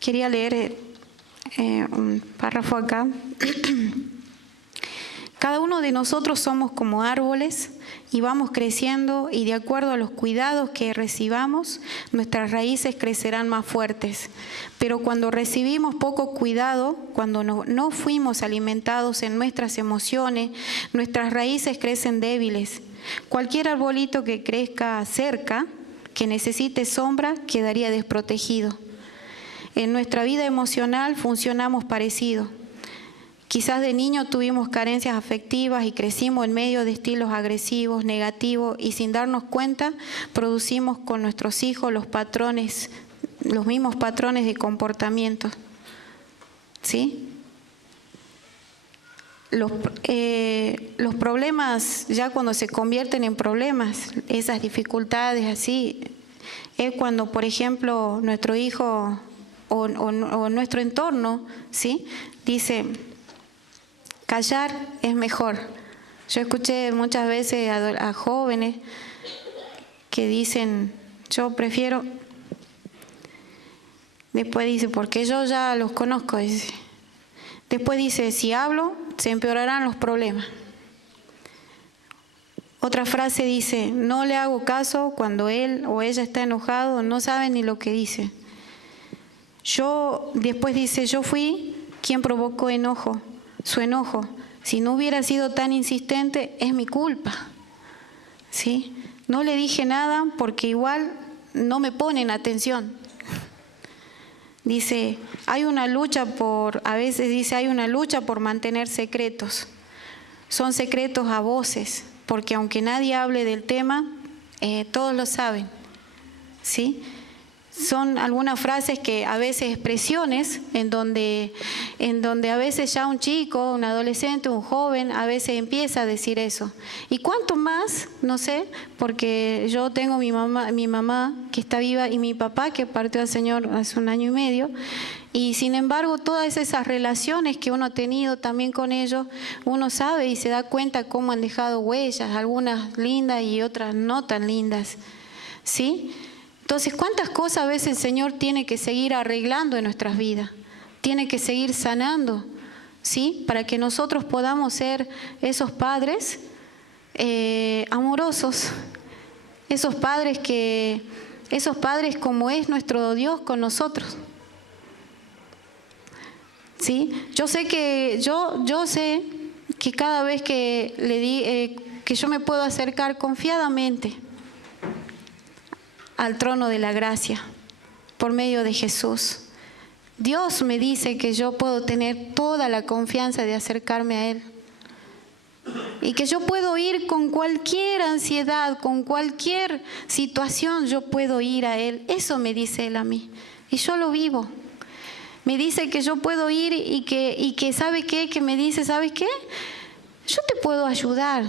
quería leer un párrafo acá. Cada uno de nosotros somos como árboles y vamos creciendo, y de acuerdo a los cuidados que recibamos, nuestras raíces crecerán más fuertes. Pero cuando recibimos poco cuidado, cuando no fuimos alimentados en nuestras emociones, nuestras raíces crecen débiles. Cualquier arbolito que crezca cerca, que necesite sombra, quedaría desprotegido. En nuestra vida emocional funcionamos parecido. Quizás de niño tuvimos carencias afectivas y crecimos en medio de estilos agresivos, negativos, y sin darnos cuenta producimos con nuestros hijos los mismos patrones de comportamiento. ¿Sí? Los problemas, ya cuando se convierten en problemas, esas dificultades así, es cuando, por ejemplo, nuestro hijo o nuestro entorno, ¿sí?, dice, callar es mejor. Yo escuché muchas veces a jóvenes que dicen, yo prefiero, después dice, porque yo ya los conozco, dice. Después dice, si hablo, se empeorarán los problemas. Otra frase dice, no le hago caso cuando él o ella está enojado, no sabe ni lo que dice. Después dice, yo fui quien provocó su enojo. Si no hubiera sido tan insistente, es mi culpa. ¿Sí? No le dije nada porque igual no me ponen atención. Dice, hay una lucha por mantener secretos. Son secretos a voces, porque aunque nadie hable del tema, todos lo saben. ¿Sí? son algunas frases que a veces expresiones en donde a veces ya un chico, un adolescente, un joven a veces empieza a decir eso. Y cuánto más, no sé, porque yo tengo mi mamá que está viva y mi papá que partió al Señor hace 1 año y medio. Y sin embargo, todas esas relaciones que uno ha tenido también con ellos, uno sabe y se da cuenta cómo han dejado huellas, algunas lindas y otras no tan lindas, ¿sí? Entonces, ¿cuántas cosas a veces el Señor tiene que seguir arreglando en nuestras vidas? Tiene que seguir sanando, ¿sí? Para que nosotros podamos ser esos padres amorosos, esos padres como es nuestro Dios con nosotros. ¿Sí? Yo sé que cada vez que que yo me puedo acercar confiadamente al trono de la gracia por medio de Jesús. Dios me dice que yo puedo tener toda la confianza de acercarme a Él. Y que yo puedo ir con cualquier ansiedad, con cualquier situación, yo puedo ir a Él. Eso me dice Él a mí. Y yo lo vivo. Me dice que yo puedo ir y que ¿sabe qué? Que me dice, ¿sabes qué? Yo te puedo ayudar.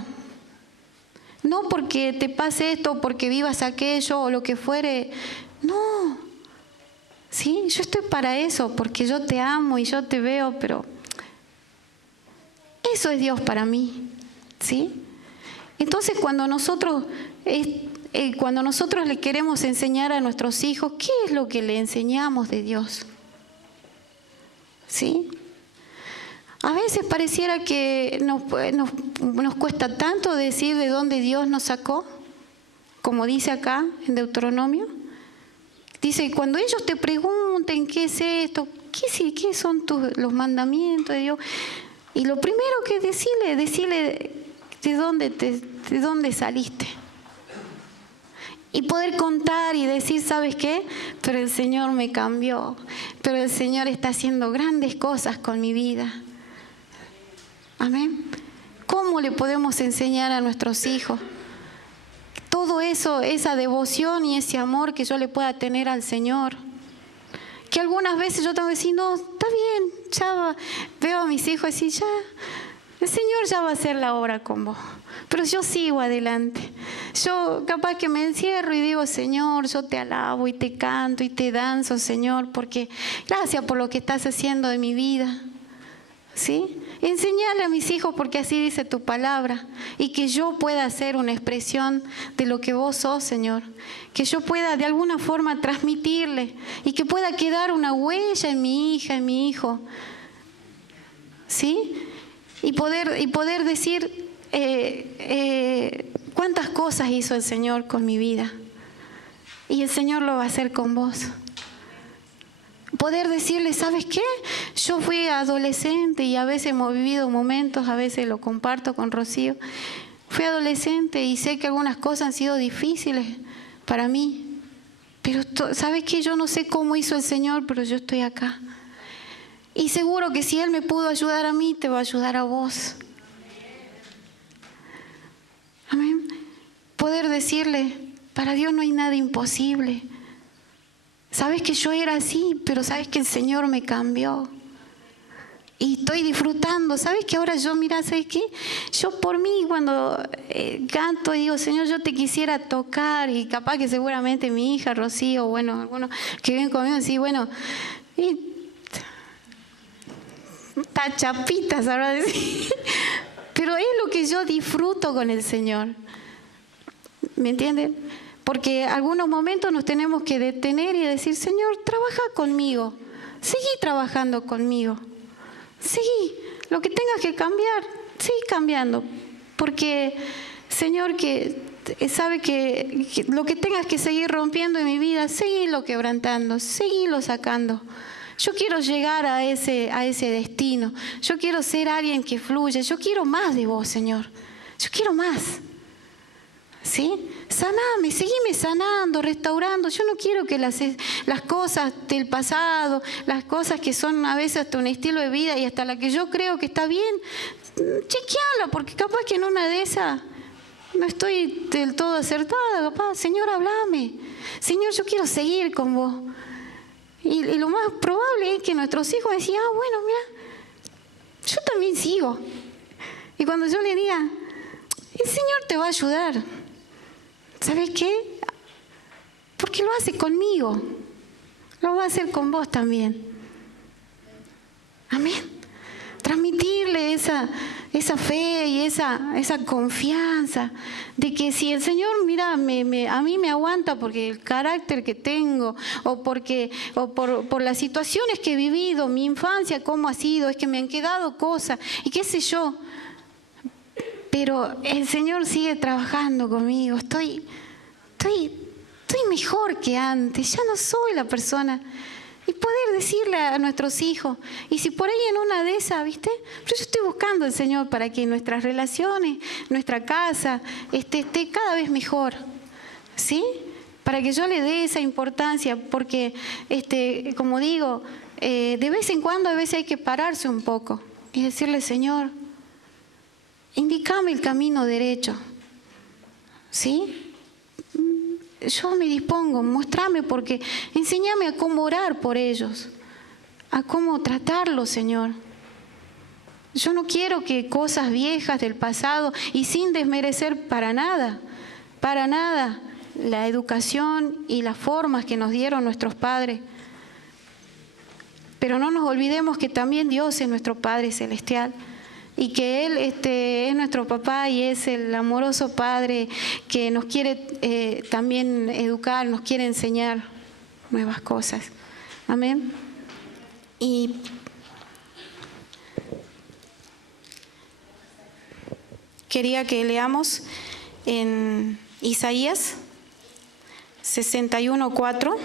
No porque te pase esto, porque vivas aquello o lo que fuere. No. Sí, yo estoy para eso, porque yo te amo y yo te veo, pero eso es Dios para mí. ¿Sí? Entonces cuando nosotros le queremos enseñar a nuestros hijos, ¿qué es lo que le enseñamos de Dios? ¿Sí? A veces pareciera que nos cuesta tanto decir de dónde Dios nos sacó, como dice acá en Deuteronomio. Dice, cuando ellos te pregunten qué es esto, qué son los mandamientos de Dios, y lo primero que decirle de dónde saliste. Y poder contar y decir, ¿sabes qué? Pero el Señor me cambió, pero el Señor está haciendo grandes cosas con mi vida. Amén. ¿Cómo le podemos enseñar a nuestros hijos todo eso, esa devoción y ese amor que yo le pueda tener al Señor? Que algunas veces yo tengo que decir, no, está bien, veo a mis hijos y decir, el Señor ya va a hacer la obra con vos. Pero yo sigo adelante. Yo capaz que me encierro y digo, Señor, yo te alabo y te canto y te danzo, Señor, porque gracias por lo que estás haciendo de mi vida. ¿Sí? Enseñarle a mis hijos porque así dice tu palabra y que yo pueda hacer una expresión de lo que vos sos, Señor. Que yo pueda de alguna forma transmitirle y que pueda quedar una huella en mi hija, en mi hijo. ¿Sí? Y poder decir cuántas cosas hizo el Señor con mi vida. Y el Señor lo va a hacer con vos. Poder decirle, ¿sabes qué? Yo fui adolescente y a veces hemos vivido momentos, a veces lo comparto con Rocío. Fui adolescente y sé que algunas cosas han sido difíciles para mí. Pero ¿sabes qué? Yo no sé cómo hizo el Señor, pero yo estoy acá. Y seguro que si Él me pudo ayudar a mí, te va a ayudar a vos. Amén. Poder decirle, para Dios no hay nada imposible. Sabes que yo era así, pero sabes que el Señor me cambió. Y estoy disfrutando. ¿Sabes que ahora yo, mira, ¿sabes qué? Yo por mí cuando canto digo, Señor, yo te quisiera tocar. Y capaz que seguramente mi hija, Rocío, bueno, algunos que viven conmigo, sí, bueno, está chapita, sabrá decir. Pero es lo que yo disfruto con el Señor. ¿Me entienden? Porque algunos momentos nos tenemos que detener y decir, Señor, trabaja conmigo. Seguí trabajando conmigo. Seguí. Lo que tengas que cambiar, seguí cambiando. Porque, Señor, que sabe que lo que tengas que seguir rompiendo en mi vida, seguílo quebrantando, seguílo sacando. Yo quiero llegar a ese destino. Yo quiero ser alguien que fluya. Yo quiero más de vos, Señor. Yo quiero más. ¿Sí? Saname, seguime sanando, restaurando. Yo no quiero que las cosas del pasado, las cosas que son a veces hasta un estilo de vida y hasta la que yo creo que está bien, chequeala, porque capaz que en una de esas no estoy del todo acertada, papá. Señor, háblame. Señor, yo quiero seguir con vos. Y lo más probable es que nuestros hijos decían, bueno, mira, yo también sigo. Y cuando yo le diga, el Señor te va a ayudar. ¿Sabes qué? Porque lo hace conmigo. Lo va a hacer con vos también. Amén. Transmitirle esa fe y esa confianza de que si el Señor, mira, a mí me aguanta porque el carácter que tengo o por las situaciones que he vivido, mi infancia, cómo ha sido, es que me han quedado cosas y qué sé yo. Pero el Señor sigue trabajando conmigo. Estoy mejor que antes. Ya no soy la persona. Y poder decirle a nuestros hijos, y si por ahí en una de esas, ¿viste? Pero yo estoy buscando al Señor para que nuestras relaciones, nuestra casa, esté cada vez mejor, ¿sí? Para que yo le dé esa importancia, porque, como digo, de vez en cuando a veces hay que pararse un poco y decirle, Señor, indícame el camino derecho, ¿sí? Yo me dispongo, mostrame, porque enséñame a cómo orar por ellos, a cómo tratarlos, Señor. Yo no quiero que cosas viejas del pasado, y sin desmerecer para nada, la educación y las formas que nos dieron nuestros padres. Pero no nos olvidemos que también Dios es nuestro Padre Celestial. Y que Él es nuestro papá y es el amoroso Padre que nos quiere también educar, nos quiere enseñar nuevas cosas. Amén. Y quería que leamos en Isaías 61:4.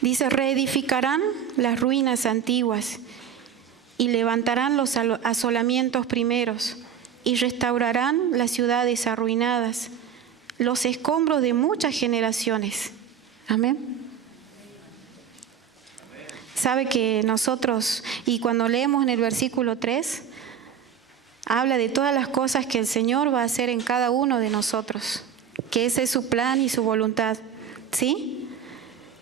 Dice, reedificarán las ruinas antiguas y levantarán los asolamientos primeros y restaurarán las ciudades arruinadas, los escombros de muchas generaciones. Amén. Sabe que nosotros, y cuando leemos en el versículo 3, habla de todas las cosas que el Señor va a hacer en cada uno de nosotros, que ese es su plan y su voluntad, ¿sí?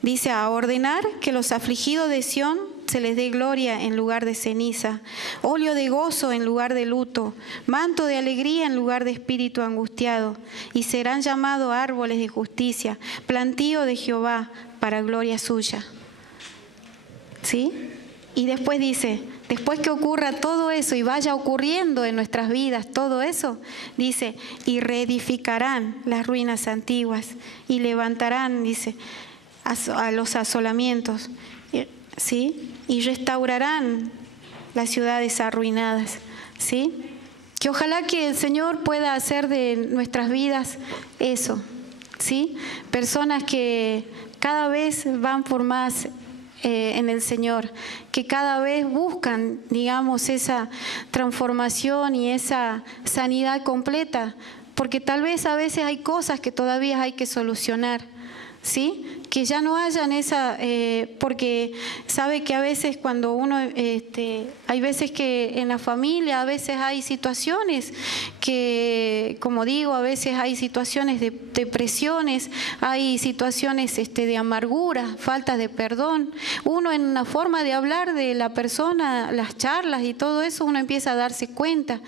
Dice, a ordenar que los afligidos de Sión se les dé gloria en lugar de ceniza, óleo de gozo en lugar de luto, manto de alegría en lugar de espíritu angustiado, y serán llamados árboles de justicia, plantío de Jehová para gloria suya. ¿Sí? Y después dice, después que ocurra todo eso y vaya ocurriendo en nuestras vidas todo eso, dice, y reedificarán las ruinas antiguas y levantarán, dice, a los asolamientos, ¿sí? Y restaurarán las ciudades arruinadas, ¿sí? Que ojalá que el Señor pueda hacer de nuestras vidas eso, ¿sí? Personas que cada vez van por más en el Señor, que cada vez buscan, digamos, esa transformación y esa sanidad completa, porque tal vez a veces hay cosas que todavía hay que solucionar, ¿sí? Que ya no hayan esa, porque sabe que a veces cuando uno, hay veces que en la familia, a veces hay situaciones que, como digo, a veces hay situaciones de depresiones, hay situaciones de amargura, falta de perdón. Uno en una forma de hablar de la persona, las charlas y todo eso, uno empieza a darse cuenta,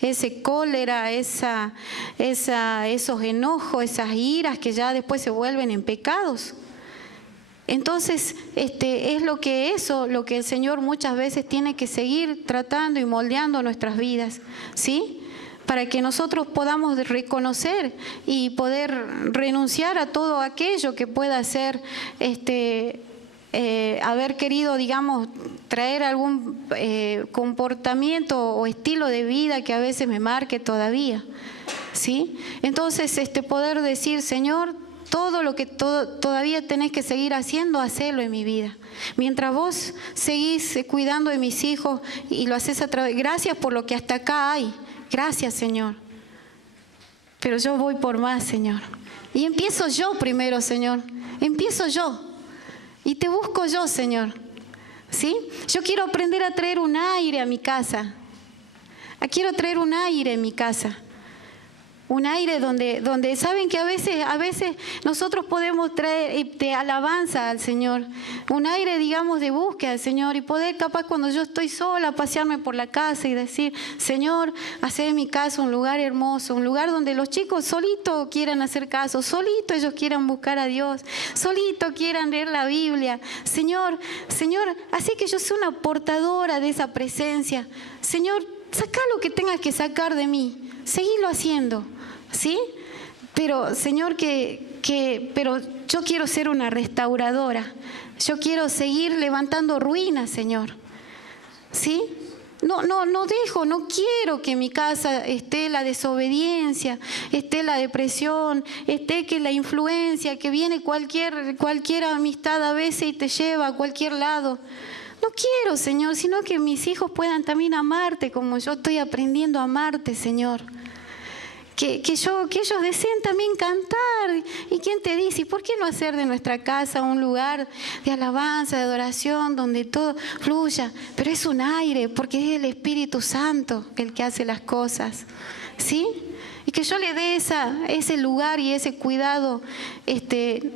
ese cólera, esos enojos, esas iras que ya después se vuelven en pecados. Entonces, es lo que el Señor muchas veces tiene que seguir tratando y moldeando nuestras vidas, ¿sí? Para que nosotros podamos reconocer y poder renunciar a todo aquello que pueda ser, haber querido, digamos, traer algún comportamiento o estilo de vida que a veces me marque todavía, ¿sí? Entonces, poder decir, Señor, todo lo que todavía tenés que seguir haciendo, hacelo en mi vida. Mientras vos seguís cuidando de mis hijos y lo haces a través, gracias por lo que hasta acá hay. Gracias, Señor. Pero yo voy por más, Señor. Y empiezo yo primero, Señor. Empiezo yo. Y te busco yo, Señor. ¿Sí? Yo quiero aprender a traer un aire a mi casa. Quiero traer un aire en mi casa. Un aire donde saben que a veces nosotros podemos traer de alabanza al Señor. Un aire, digamos, de búsqueda al Señor. Y poder, capaz, cuando yo estoy sola, pasearme por la casa y decir, Señor, hacer de mi casa un lugar hermoso. Un lugar donde los chicos solitos quieran hacer caso. Solitos ellos quieran buscar a Dios. Solitos quieran leer la Biblia. Señor, así que yo soy una portadora de esa presencia. Señor, saca lo que tengas que sacar de mí. Seguilo haciendo. ¿Sí? Pero, Señor, pero yo quiero ser una restauradora. Yo quiero seguir levantando ruinas, Señor. ¿Sí? No quiero que en mi casa esté la desobediencia, esté la depresión, esté que la influencia, que viene cualquier amistad a veces y te lleva a cualquier lado. No quiero, Señor, sino que mis hijos puedan también amarte como yo estoy aprendiendo a amarte, Señor. Que ellos deseen también cantar. ¿Y quién te dice? ¿Y por qué no hacer de nuestra casa un lugar de alabanza, de adoración, donde todo fluya? Pero es un aire, porque es el Espíritu Santo el que hace las cosas. ¿Sí? Y que yo le dé ese lugar y ese cuidado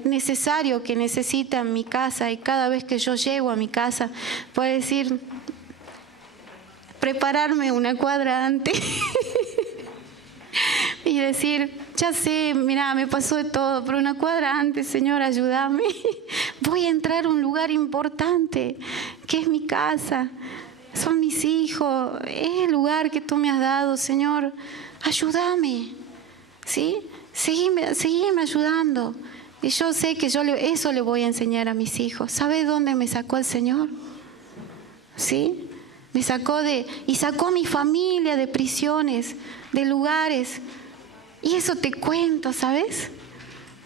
necesario que necesita mi casa. Y cada vez que yo llego a mi casa, puedo decir, prepararme una cuadra antes. Y decir, ya sé, mira, me pasó de todo, pero una cuadra antes, Señor, ayúdame. Voy a entrar a un lugar importante, que es mi casa. Son mis hijos, es el lugar que tú me has dado, Señor. Ayúdame, ¿sí? Seguime ayudando. Y yo sé que eso le voy a enseñar a mis hijos. ¿Sabes dónde me sacó el Señor? ¿Sí? Me sacó y sacó a mi familia de prisiones, de lugares. Y eso te cuento, ¿sabes?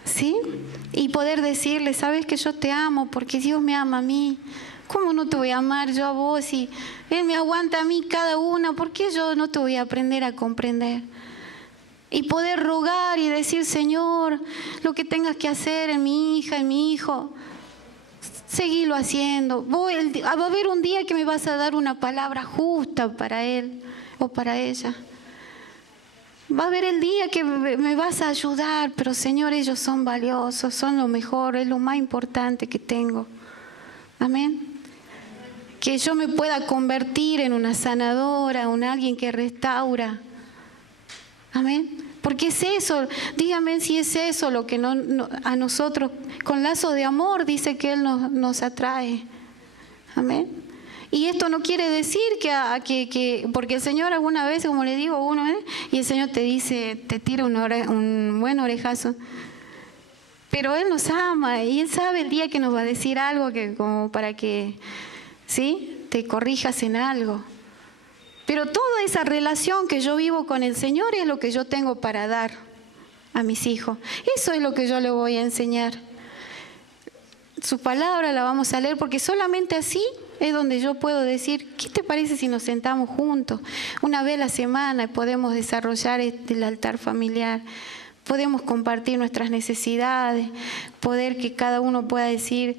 ¿Sí? Y poder decirle, ¿sabes que yo te amo porque Dios me ama a mí? ¿Cómo no te voy a amar yo a vos si Él me aguanta a mí cada una? ¿Por qué yo no te voy a aprender a comprender? Y poder rogar y decir, Señor, lo que tengas que hacer en mi hija, en mi hijo, seguilo haciendo. Va a haber un día que me vas a dar una palabra justa para él o para ella. Va a haber el día que me vas a ayudar, pero Señor, ellos son valiosos, son lo mejor, es lo más importante que tengo. Amén. Que yo me pueda convertir en una sanadora, en alguien que restaura. Amén. Porque es eso, dígame si es eso lo que a nosotros, con lazos de amor, dice que Él nos atrae. Amén. Y esto no quiere decir que porque el Señor alguna vez, como le digo a uno, y el Señor te dice, te tira un buen orejazo. Pero Él nos ama y Él sabe el día que nos va a decir algo como para que, ¿sí?, te corrijas en algo. Pero toda esa relación que yo vivo con el Señor es lo que yo tengo para dar a mis hijos. Eso es lo que yo le voy a enseñar. Su palabra la vamos a leer porque solamente así es donde yo puedo decir, ¿qué te parece si nos sentamos juntos una vez a la semana y podemos desarrollar el altar familiar? Podemos compartir nuestras necesidades, poder que cada uno pueda decir,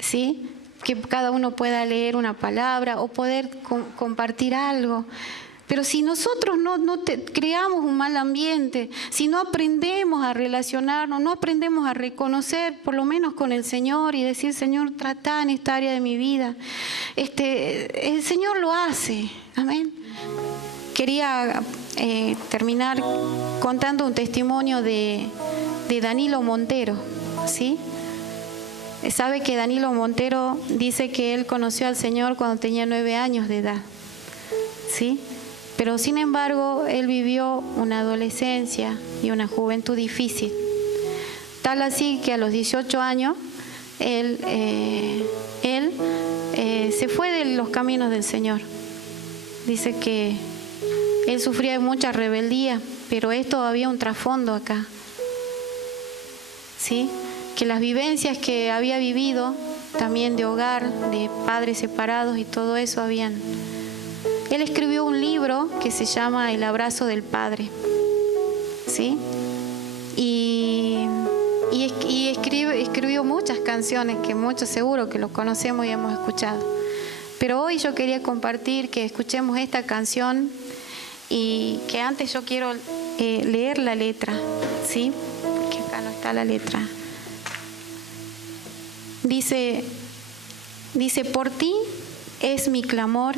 ¿sí?, que cada uno pueda leer una palabra o poder compartir algo. Pero si nosotros no creamos un mal ambiente, si no aprendemos a relacionarnos, no aprendemos a reconocer, por lo menos con el Señor, y decir, Señor, trata en esta área de mi vida, el Señor lo hace. Amén. Quería terminar contando un testimonio de Danilo Montero, ¿sí? Sabe que Danilo Montero dice que él conoció al Señor cuando tenía 9 años de edad, ¿sí? Pero sin embargo, él vivió una adolescencia y una juventud difícil. Tal así que a los 18 años, él se fue de los caminos del Señor. Dice que él sufría de mucha rebeldía, pero esto había un trasfondo acá. ¿sí? Que las vivencias que había vivido, también de hogar, de padres separados y todo eso habían. Él escribió un libro que se llama El abrazo del Padre, ¿sí? Y escribió muchas canciones que muchos seguro que lo conocemos y hemos escuchado. Pero hoy yo quería compartir que escuchemos esta canción y que antes yo quiero leer la letra, ¿sí? Porque acá no está la letra. Dice, por ti es mi clamor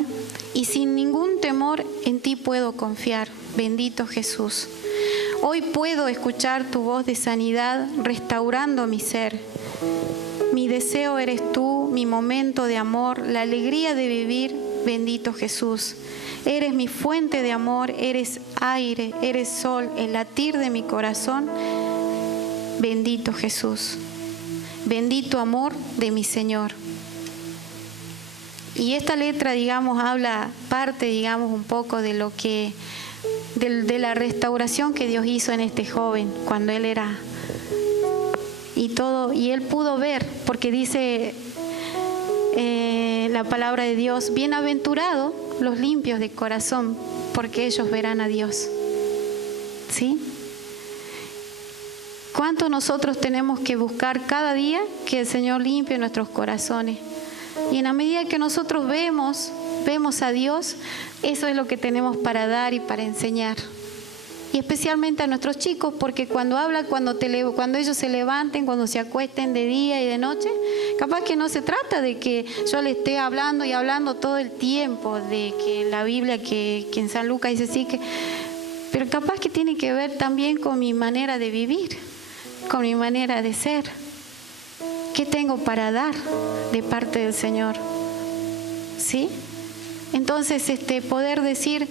y sin ningún temor en ti puedo confiar, bendito Jesús. Hoy puedo escuchar tu voz de sanidad restaurando mi ser. Mi deseo eres tú, mi momento de amor, la alegría de vivir, bendito Jesús. Eres mi fuente de amor, eres aire, eres sol, el latir de mi corazón, bendito Jesús. Bendito amor de mi Señor. Y esta letra, digamos, habla parte, digamos, un poco de lo que, de la restauración que Dios hizo en este joven cuando él era, y él pudo ver, porque dice la palabra de Dios, bienaventurados los limpios de corazón, porque ellos verán a Dios. ¿Sí? ¿Cuánto nosotros tenemos que buscar cada día que el Señor limpie nuestros corazones? Y en la medida que nosotros vemos a Dios, eso es lo que tenemos para dar y para enseñar. Y especialmente a nuestros chicos, porque cuando ellos se levanten, cuando se acuesten de día y de noche, capaz que no se trata de que yo le esté hablando y hablando todo el tiempo, de que la Biblia, que en San Lucas dice sí, pero capaz que tiene que ver también con mi manera de vivir, con mi manera de ser. ¿Qué tengo para dar de parte del Señor? ¿Sí? Entonces, poder decir,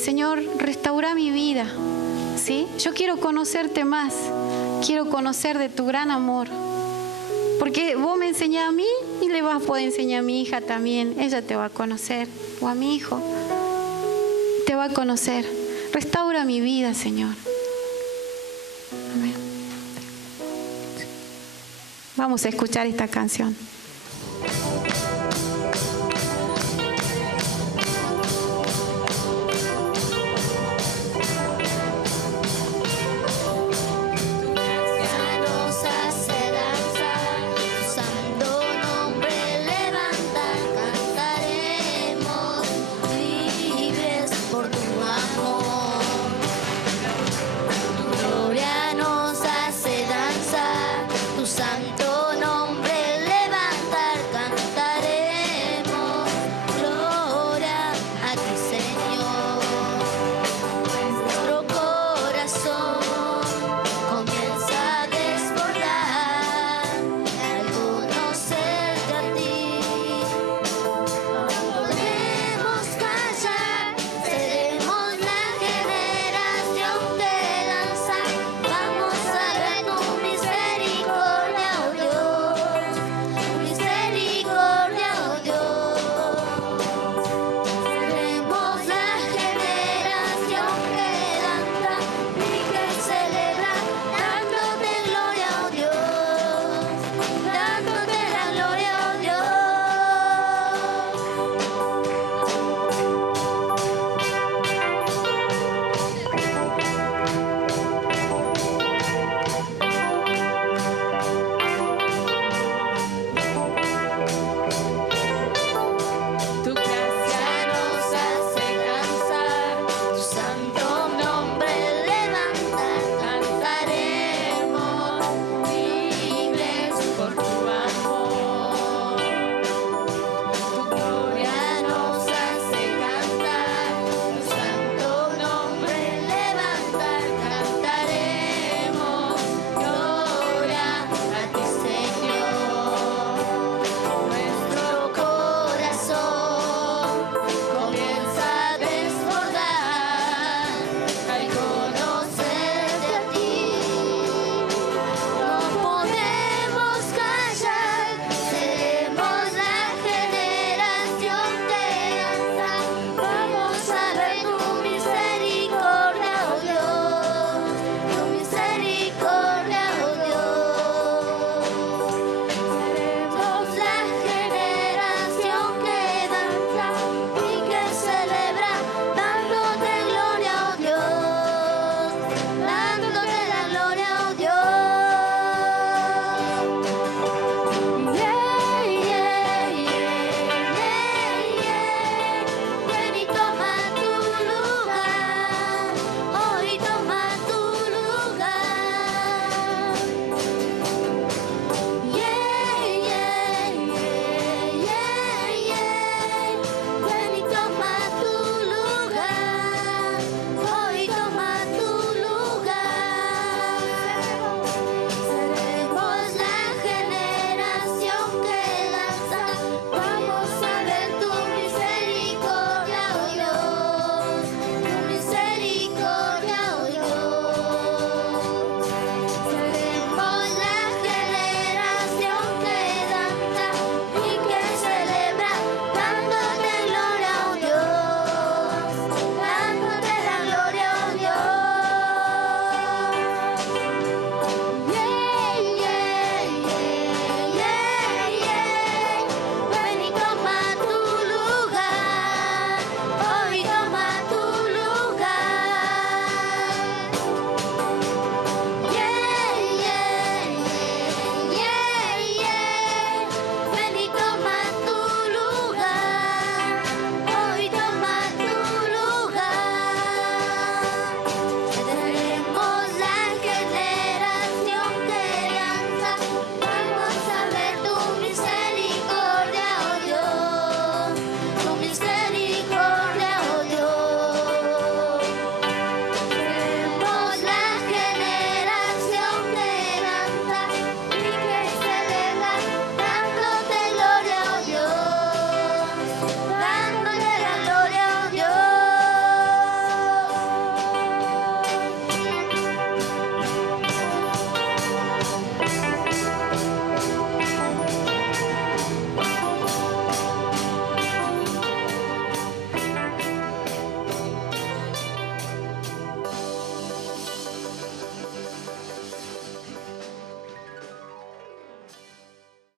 Señor, restaura mi vida, ¿sí? Yo quiero conocerte más, quiero conocer de tu gran amor, porque vos me enseñás a mí y le vas a poder enseñar a mi hija también, ella te va a conocer, o a mi hijo, te va a conocer. Restaura mi vida, Señor. Amén. Vamos a escuchar esta canción.